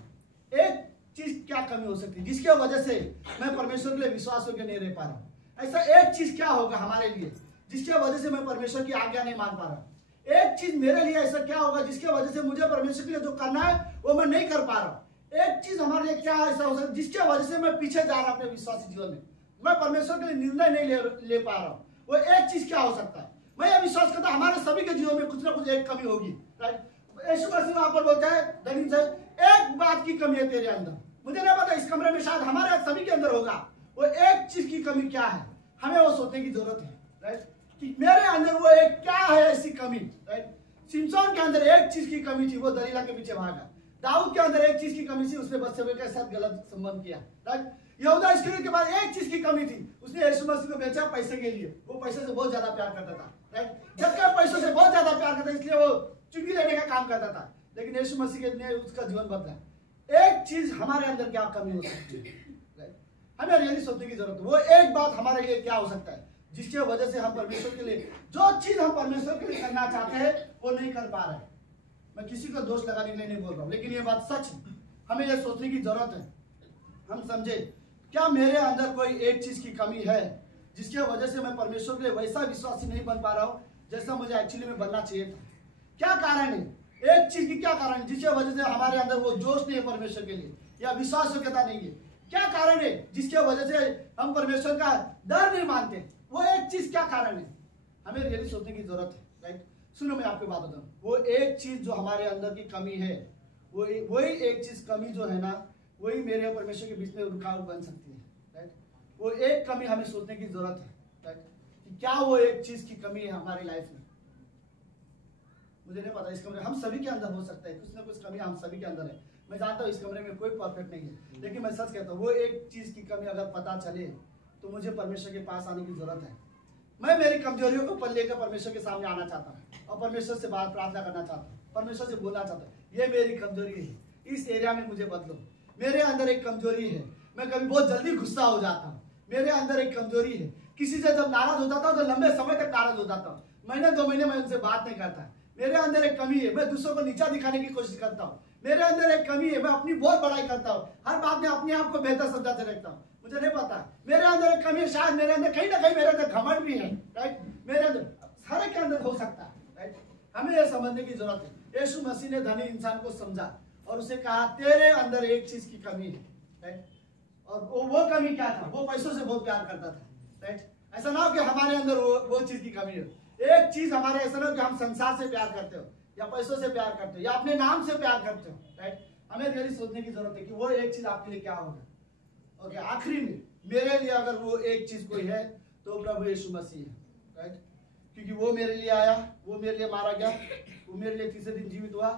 एक चीज क्या कमी हो सकती है जिसकी वजह से मैं परमेश्वर के लिए विश्वास होकर नहीं रह पा रहा हूं? ऐसा एक चीज क्या होगा हमारे लिए जिसकी वजह से मैं परमेश्वर की आज्ञा नहीं मान पा रहा हूं? एक चीज मेरे लिए ऐसा क्या होगा जिसकी वजह से मुझे परमेश्वर के लिए जो करना है वो मैं नहीं कर पा रहा हूं? एक चीज हमारे लिए क्या ऐसा हो सकता है जिसकी वजह से मैं पीछे जा रहा हूं अपने विश्वासी जीवन में, मैं परमेश्वर के लिए निर्णय नहीं ले पा रहा हूं? वो एक चीज क्या हो सकता है? मैं ये विश्वास करता हूं हमारे सभी के जीवन में कुछ ना कुछ एक कमी होगी, राइट। यीशु मसीह वहां पर बोलता है धनी से एक बात की कमी है तेरे अंदर, मुझे नहीं पता इस कमरे में शायद हमारे सभी के अंदर होगा, वो एक चीज की कमी क्या है? हमें वो सोचने की जरूरत है, राइट, कि मेरे अंदर वो एक क्या है ऐसी कमी, राइट। सिमसोन के अंदर एक चीज की कमी थी, वो दलीला के पीछे भागा। दाऊद के अंदर एक चीज की कमी थी, उसने बत्शेबा के साथ गलत संबंध किया, राइट। यहूदा इस्करियोत के पास एक चीज की कमी थी, उसने यीशु मसीह को बेचा पैसे के लिए, वो पैसे से बहुत ज्यादा प्यार करता था, राइट। जबकि पैसों से बहुत ज्यादा प्यार करता इसलिए वो चुंगी लेने का काम करता था, लेकिन यीशु मसीह ने उसका जीवन बदला। एक चीज हमारे अंदर क्या कमी हो सकती है, राइट, हमें रियली सोचने की जरूरत है। वो एक बात हमारे लिए क्या हो सकता है जिसकी वजह से हम परमेश्वर के लिए जो चीज हम परमेश्वर के लिए करना चाहते हैं वो नहीं कर पा रहे हैं। मैं किसी को दोष लगाने के लिए नहीं बोल रहा हूँ, लेकिन ये बात सच है, हमें ये सोचने की जरूरत है। हम समझे क्या मेरे अंदर कोई एक चीज की कमी है जिसकी वजह से मैं परमेश्वर के लिए वैसा विश्वासी नहीं बन पा रहा हूँ जैसा मुझे एक्चुअली में बनना चाहिए था? क्या कारण है? एक चीज की क्या कारण है जिसकी वजह से हमारे अंदर वो जोश नहीं है परमेश्वर के लिए या विश्वास योग्यता नहीं है? क्या कारण है जिसकी वजह से हम परमेश्वर का डर नहीं मानते? वो एक चीज क्या कारण है? हमें रियली सोचने की जरूरत है, राइट। सुनो मैं आपको बात बताऊं, वो एक चीज जो हमारे अंदर की कमी है, वही एक चीज कमी जो है ना, वही मेरे और परमेश्वर के बीच में रुकावट बन सकती है, राइट। वो एक कमी हमें सोचने की जरूरत है, राइट, कि क्या वो एक चीज की कमी है हमारी लाइफ में। मुझे नहीं पता, इस कमरे हम सभी के अंदर हो सकता है कुछ ना कुछ कमी, हम सभी के अंदर है। मैं जानता हूँ इस कमरे में कोई परफेक्ट नहीं है, लेकिन मैं सच कहता हूँ वो एक चीज की कमी अगर पता चले तो मुझे परमेश्वर के पास आने की जरूरत है। मैं मेरी कमजोरियों को पल लेकर परमेश्वर के सामने आना चाहता हूँ और परमेश्वर से बात प्रार्थना करना चाहता हूँ, परमेश्वर से बोलना चाहता हूँ ये मेरी कमजोरी है, इस एरिया में मुझे बदलो। मेरे अंदर एक कमजोरी है, मैं कभी बहुत जल्दी गुस्सा हो जाता हूँ। मेरे अंदर एक कमजोरी है, किसी से जब नाराज हो जाता हूँ तो लंबे समय तक नाराज हो जाता हूँ, महीने 2 महीने में उनसे बात नहीं करता। मेरे अंदर एक कमी है, मैं दूसरों को नीचा दिखाने की कोशिश करता हूँ। मेरे अंदर एक कमी है, मैं अपनी बहुत बड़ाई करता हूँ, हर बात में अपने आप को बेहतर समझाते रहता हूँ। मुझे नहीं पता मेरे अंदर एक कमी है, शायद मेरे अंदर कहीं ना कहीं मेरे अंदर घमंड भी है, राइट। मेरे अंदर सारे के अंदर हो सकता है, राइट। हमें यह समझने की जरूरत है। यीशु मसीह ने धनी इंसान को समझा और उसे कहा तेरे अंदर एक चीज की कमी है, राइट। और वो कमी क्या था? वो पैसों से बहुत प्यार करता था, राइट। ऐसा ना हो कि हमारे अंदर वो चीज की कमी हो। एक चीज हमारे ऐसा ना हो कि हम संसार से प्यार करते हो या पैसों से प्यार करते हो या अपने नाम से प्यार करते हो, राइट। हमें रियली सोचने की जरूरत है कि वो एक चीज आपके लिए क्या होगा। ओके, आखिरी में मेरे लिए अगर वो एक चीज कोई है तो प्रभु यीशु मसीह है, राइट। क्योंकि वो मेरे लिए आया, वो मेरे लिए मारा गया, वो मेरे लिए तीसरे दिन जीवित हुआ।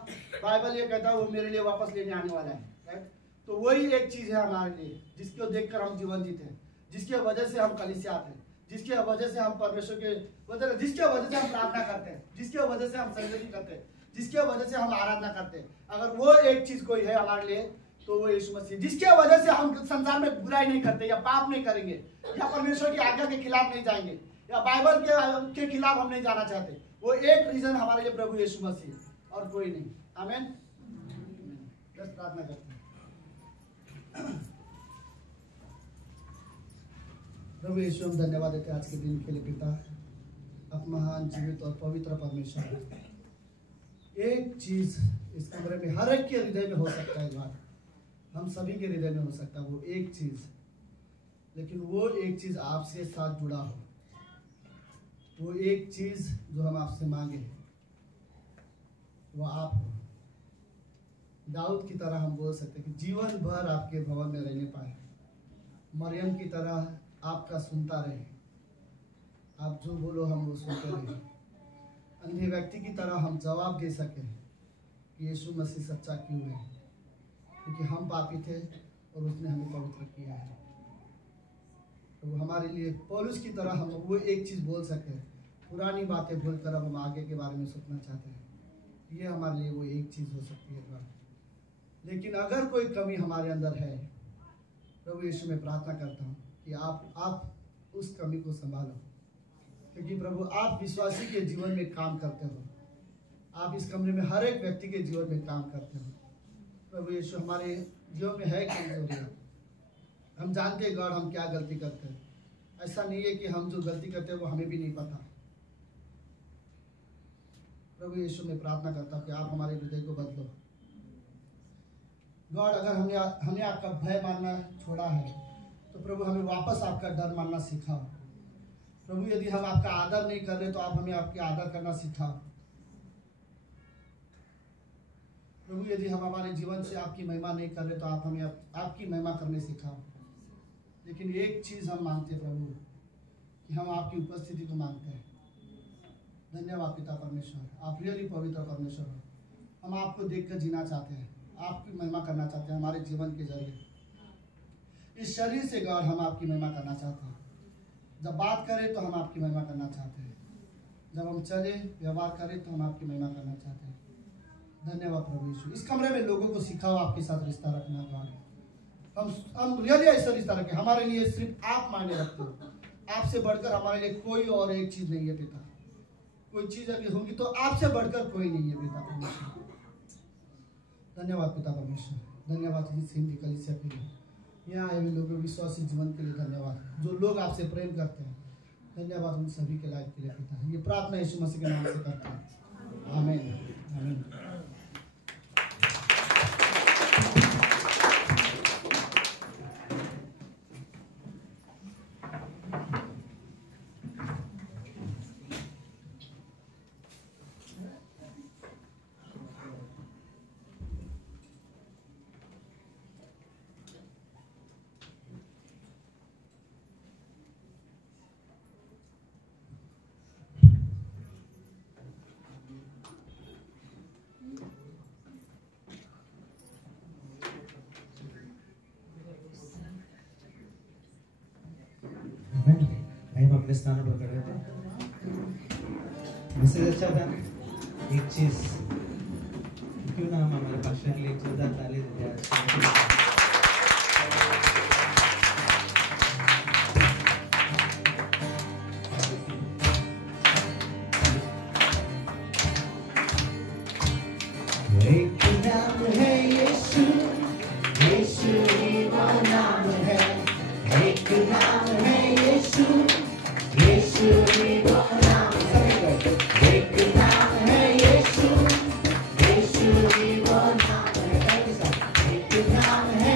बाइबल ये कहता है वो मेरे लिए वापस लेने आने वाला है, राइट। तो वही एक चीज है हमारे लिए जिसको देखकर हम जीवन जीते हैं, जिसके वजह से हम कलीसिया आते हैं, जिसके वजह से हम परमेश्वर के वजह, जिसके वजह से हम प्रार्थना करते हैं, जिसके वजह से हम संगति करते हैं, जिसके वजह से हम आराधना करते हैं। अगर वो एक चीज कोई है हमारे लिए तो वो यीशु मसीह, जिसके वजह से हम संसार में बुराई नहीं करते या पाप नहीं करेंगे या परमेश्वर की आज्ञा के खिलाफ नहीं जाएंगे या बाइबल के खिलाफ हम नहीं जाना चाहते। वो एक रीजन हमारे लिए प्रभु यीशु मसीह और कोई नहीं। आमीन। बस प्रार्थना करते हैं। प्रभु यीशु हम धन्यवाद देते हैं आज के दिन के लिए पिता, आप महान जीवित और पवित्र परमेश्वर। एक चीज इस कमरे में हर एक के हृदय में हो सकता है, बात हम सभी के हृदय में हो सकता है, वो एक चीज, लेकिन वो एक चीज आपसे साथ जुड़ा हो, वो एक चीज जो हम आपसे मांगे वो आप हो। दाऊद की तरह हम बोल सकते हैं कि जीवन भर आपके भवन में रहने पाए, मरियम की तरह आपका सुनता रहे, आप जो बोलो हम वो सुनते रहे, अंधे व्यक्ति की तरह हम जवाब दे सके कि यीशु मसीह सच्चा क्यों है, क्योंकि हम पापी थे और उसने हमें पवित्र किया है। तो हमारे लिए पौलुस की तरह हम वो एक चीज़ बोल सके, पुरानी बातें भूलकर अब हम आगे के बारे में सोचना चाहते हैं, ये हमारे लिए वो एक चीज़ हो सकती है। लेकिन अगर कोई कमी हमारे अंदर है, प्रभु यीशु में प्रार्थना करता हूँ कि आप उस कमी को संभालो, क्योंकि प्रभु आप विश्वासी के जीवन में काम करते हो, आप इस कमरे में हर एक व्यक्ति के जीवन में काम करते हो। प्रभु यीशु हमारे जीवन में है कमजोरियाँ, हम जानते हैं गॉड हम क्या गलती करते हैं, ऐसा नहीं है कि हम जो गलती करते हैं वो हमें भी नहीं पता। प्रभु यीशु में प्रार्थना करता हूँ कि आप हमारे हृदय को बदलो गॉड। अगर हमने आपका भय मानना छोड़ा है तो प्रभु हमें वापस आपका डर मानना सिखाओ। प्रभु यदि हम आपका आदर नहीं कर रहे तो आप हमें आपके आदर करना सिखाओ। प्रभु यदि हम हमारे जीवन से आपकी महिमा नहीं कर रहे तो आप हमें आपकी महिमा करने सिखाओ। लेकिन एक चीज़ हम मांगते हैं प्रभु कि हम आपकी उपस्थिति को मांगते हैं। धन्यवाद पिता परमेश्वर, आप रियली पवित्र परमेश्वर हो। हम आपको देखकर जीना चाहते हैं, आपकी महिमा करना चाहते हैं हमारे जीवन के जरिए। इस शरीर से गॉड हम आपकी महिमा करना चाहते हैं। जब बात करें तो हम आपकी महिमा करना चाहते हैं, जब हम चले व्यवहार करें तो हम आपकी महिमा करना चाहते हैं। धन्यवाद प्रभु यीशु। इस कमरे में लोगों को सिखाओ आपके साथ रिश्ता रखना गॉड। हम रियली ऐसा रिश्ता रखें, हमारे लिए सिर्फ आप मायने रखते हो, आपसे बढ़कर हमारे लिए कोई और एक चीज़ नहीं है पिता। कोई चीज़ अगर होगी तो आपसे बढ़कर कोई नहीं है पिता परमेश्वर। धन्यवाद पिता परमेश्वर, धन्यवाद इस हिंदी कलीसिया के लिए, यहाँ आए हुए लोगों विश्वासी जीवन के लिए धन्यवाद, जो लोग आपसे प्रेम करते हैं। धन्यवाद उन सभी के लायक के लिए पिता। ये प्रार्थना यीशु मसीह के नाम से करते हैं, आमीन आमीन। अपने स्थानों पर खड़े थे। मैसेज अच्छा था। एक चीज क्यों ना हम हमारे पास्टर के लिए एक जोरदार ताली देते हैं। एक नाम है यीशु, यीशु ही वो नाम है। एक नाम है यीशु, यीशु ही वो नाम है। एक नाम है यीशु, यीशु ही वो नाम है। एक नाम है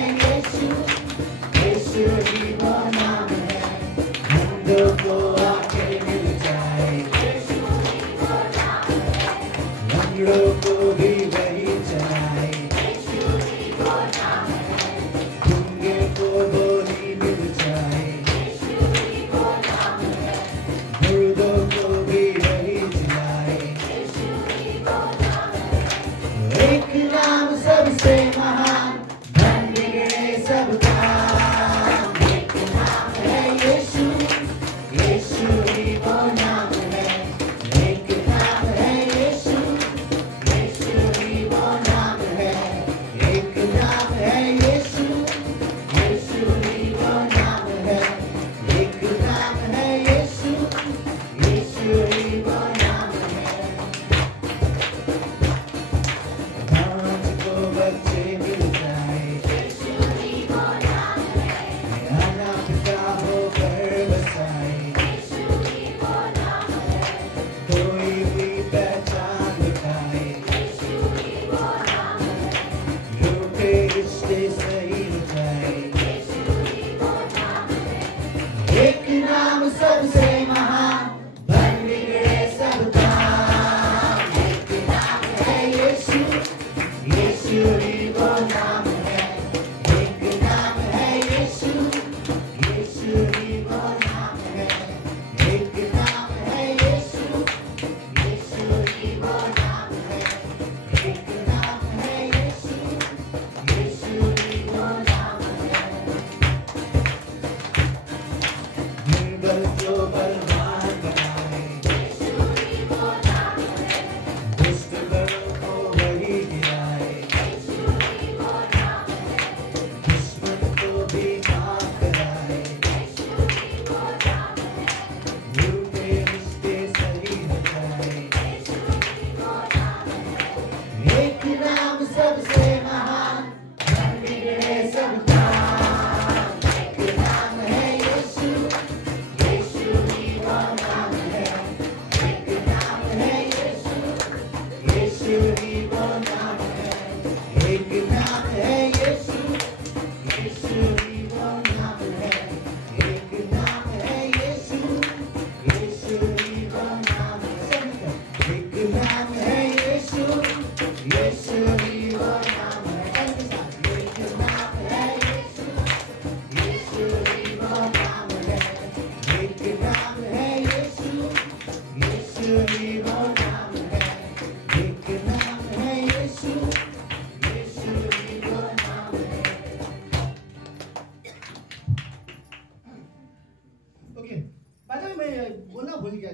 बोलना भूल गया।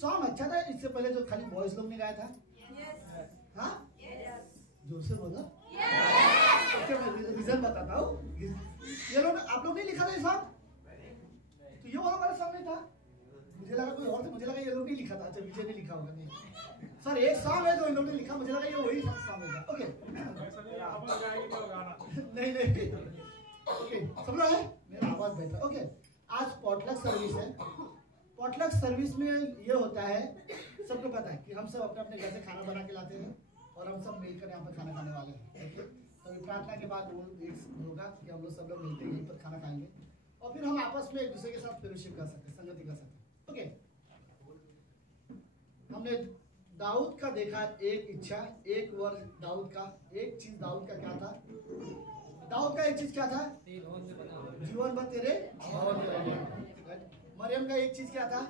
सॉन्ग अच्छा था, इससे पहले जो खाली बॉयज लोग ने गाया था। हाँ जोर से बोलो। ओके मैं रीजन बताता हूँ। ये लोग आप लोग नहीं लिखा था ये सॉन्ग, तो ये वाला सॉन्ग नहीं था। मुझे लगा कोई और था, मुझे लगा ये लोग नहीं लिखा था। अच्छा विजय ने लिखा होगा। नहीं सर एक सॉन्ग है जो इन लोगों ने लिखा, मुझे लगा ये वही सॉन्ग होगा। ओके नहीं नहीं ओके सब लोग है, मेरा आवाज बेहतर। ओके आज पॉटलक सर्विस है। पॉटलक सर्विस में ये होता है, सबको पता है कि हम सब अपने अपने घर से खाना बना के लाते हैं और हम सब मिलकर यहाँ पर खाना खाने वाले हैं। ओके तो प्रार्थना के बाद वो एक होगा कि हम लोग सब लोग मिलकर यहीं पर खाना खाएंगे और फिर हम आपस में एक दूसरे के साथ फेलोशिप कर सकते हैं, संगति कर सकते हैं। ओके हमने दाऊद का देखा, एक इच्छा, एक वर्ष दाऊद का, एक चीज दाऊद का क्या था? दाऊद का एक चीज क्या था? जीवन भर तेरे भवन में रहना। मरियम का एक चीज क्या था?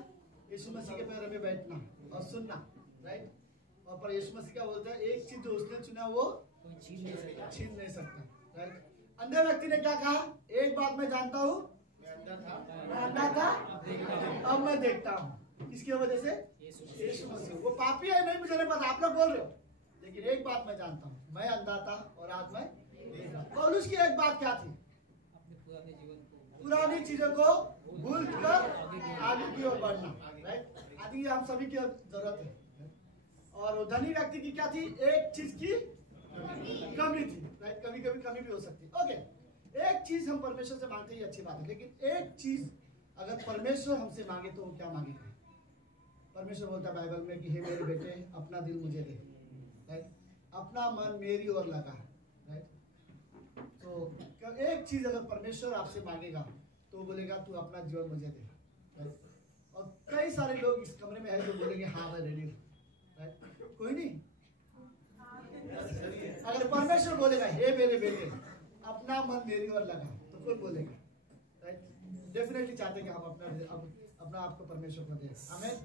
यीशु मसीह के पैरों में बैठना और सुनना, राइट। और पर यीशु मसीह क्या बोलता है? एक चीज जो उसने चुना वो छीन नहीं सकता, राइट। अंधे व्यक्ति ने क्या कहा? एक बात मैं जानता हूँ, मैं अंधा था अब मैं देखता हूँ। किसकी वजह से? यीशु मसीह। वो पापी है नहीं मुझे नहीं पता, आप लोग बोल रहे हो, लेकिन एक बात मैं जानता हूँ, मैं अंधा था और आज मैं देख रहा हूँ। पौलुस की एक बात क्या थी? पुरानी चीजों को भूल कर आगे की ओर बढ़ना, राइट। आदि हम सभी की जरूरत है। और धनी व्यक्ति की क्या थी? एक चीज की कमी थी, राइट। कभी कभी कमी भी हो सकती है। ओके एक चीज हम परमेश्वर से मांगते हैं, अच्छी बात है, लेकिन एक चीज अगर परमेश्वर हमसे मांगे तो वो क्या मांगेगा? परमेश्वर बोलता है बाइबल में कि हे मेरे बेटे अपना दिल मुझे दे, राइट। अपना मन मेरी ओर लगा, राइट। तो एक चीज अगर परमेश्वर आपसे मांगेगा तो बोलेगा तू अपना जीवन मुझे दे, राइट। और कई सारे लोग इस कमरे में है जो बोलेंगे हाँ मैं रेडी हूँ, राइट। कोई नहीं, अगर परमेश्वर बोलेगा हे मेरे बेटे अपना मन मेरी ओर लगा तो कोई बोलेगा, राइट। डेफिनेटली चाहते कि हम अपना आपको परमेश्वर को दें। आमीन।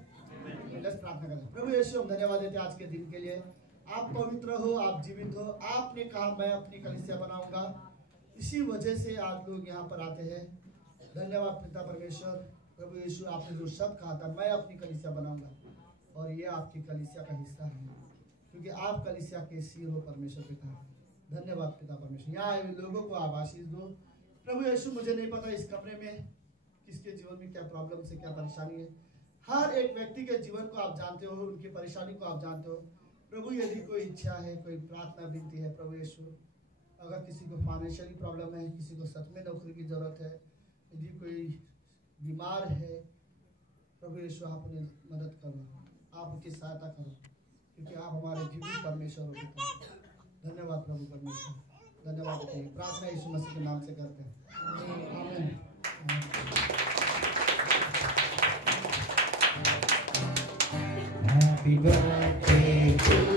लेट्स प्रार्थना करें। प्रभु यीशु हम धन्यवाद देते हैं आज के दिन के लिए। आप पवित्र हो, आप जीवित हो। आपने कहा मैं अपनी कलीसिया बनाऊंगा, इसी वजह से आज लोग यहाँ पर आते हैं। धन्यवाद पिता परमेश्वर। प्रभु यीशु आपने जो शब्द कहा था मैं अपनी कलीसिया बनाऊंगा, और ये आपकी कलीसिया का हिस्सा है, क्योंकि आप कलीसिया के सिर हो परमेश्वर पिता। धन्यवाद पिता परमेश्वर। यहाँ आए लोगों को आप आशीष दो प्रभु यीशु। मुझे नहीं पता इस कमरे में किसके जीवन में क्या प्रॉब्लम से क्या परेशानी है। हर एक व्यक्ति के जीवन को आप जानते हो, उनकी परेशानी को आप जानते हो प्रभु। यदि कोई इच्छा है, कोई प्रार्थना विनती है प्रभु यीशु, अगर किसी को फाइनेंशियली प्रॉब्लम है, किसी को सच में नौकरी की जरूरत है, यदि कोई बीमार है प्रभु यीशु आप उन्हें मदद करो, आप उनकी सहायता करो, क्योंकि आप हमारे जीवित परमेश्वर हो। धन्यवाद प्रभु परमेश्वर, धन्यवाद। प्रार्थना यीशु मसीह के नाम से करते हैं, आमीन। Happy birthday to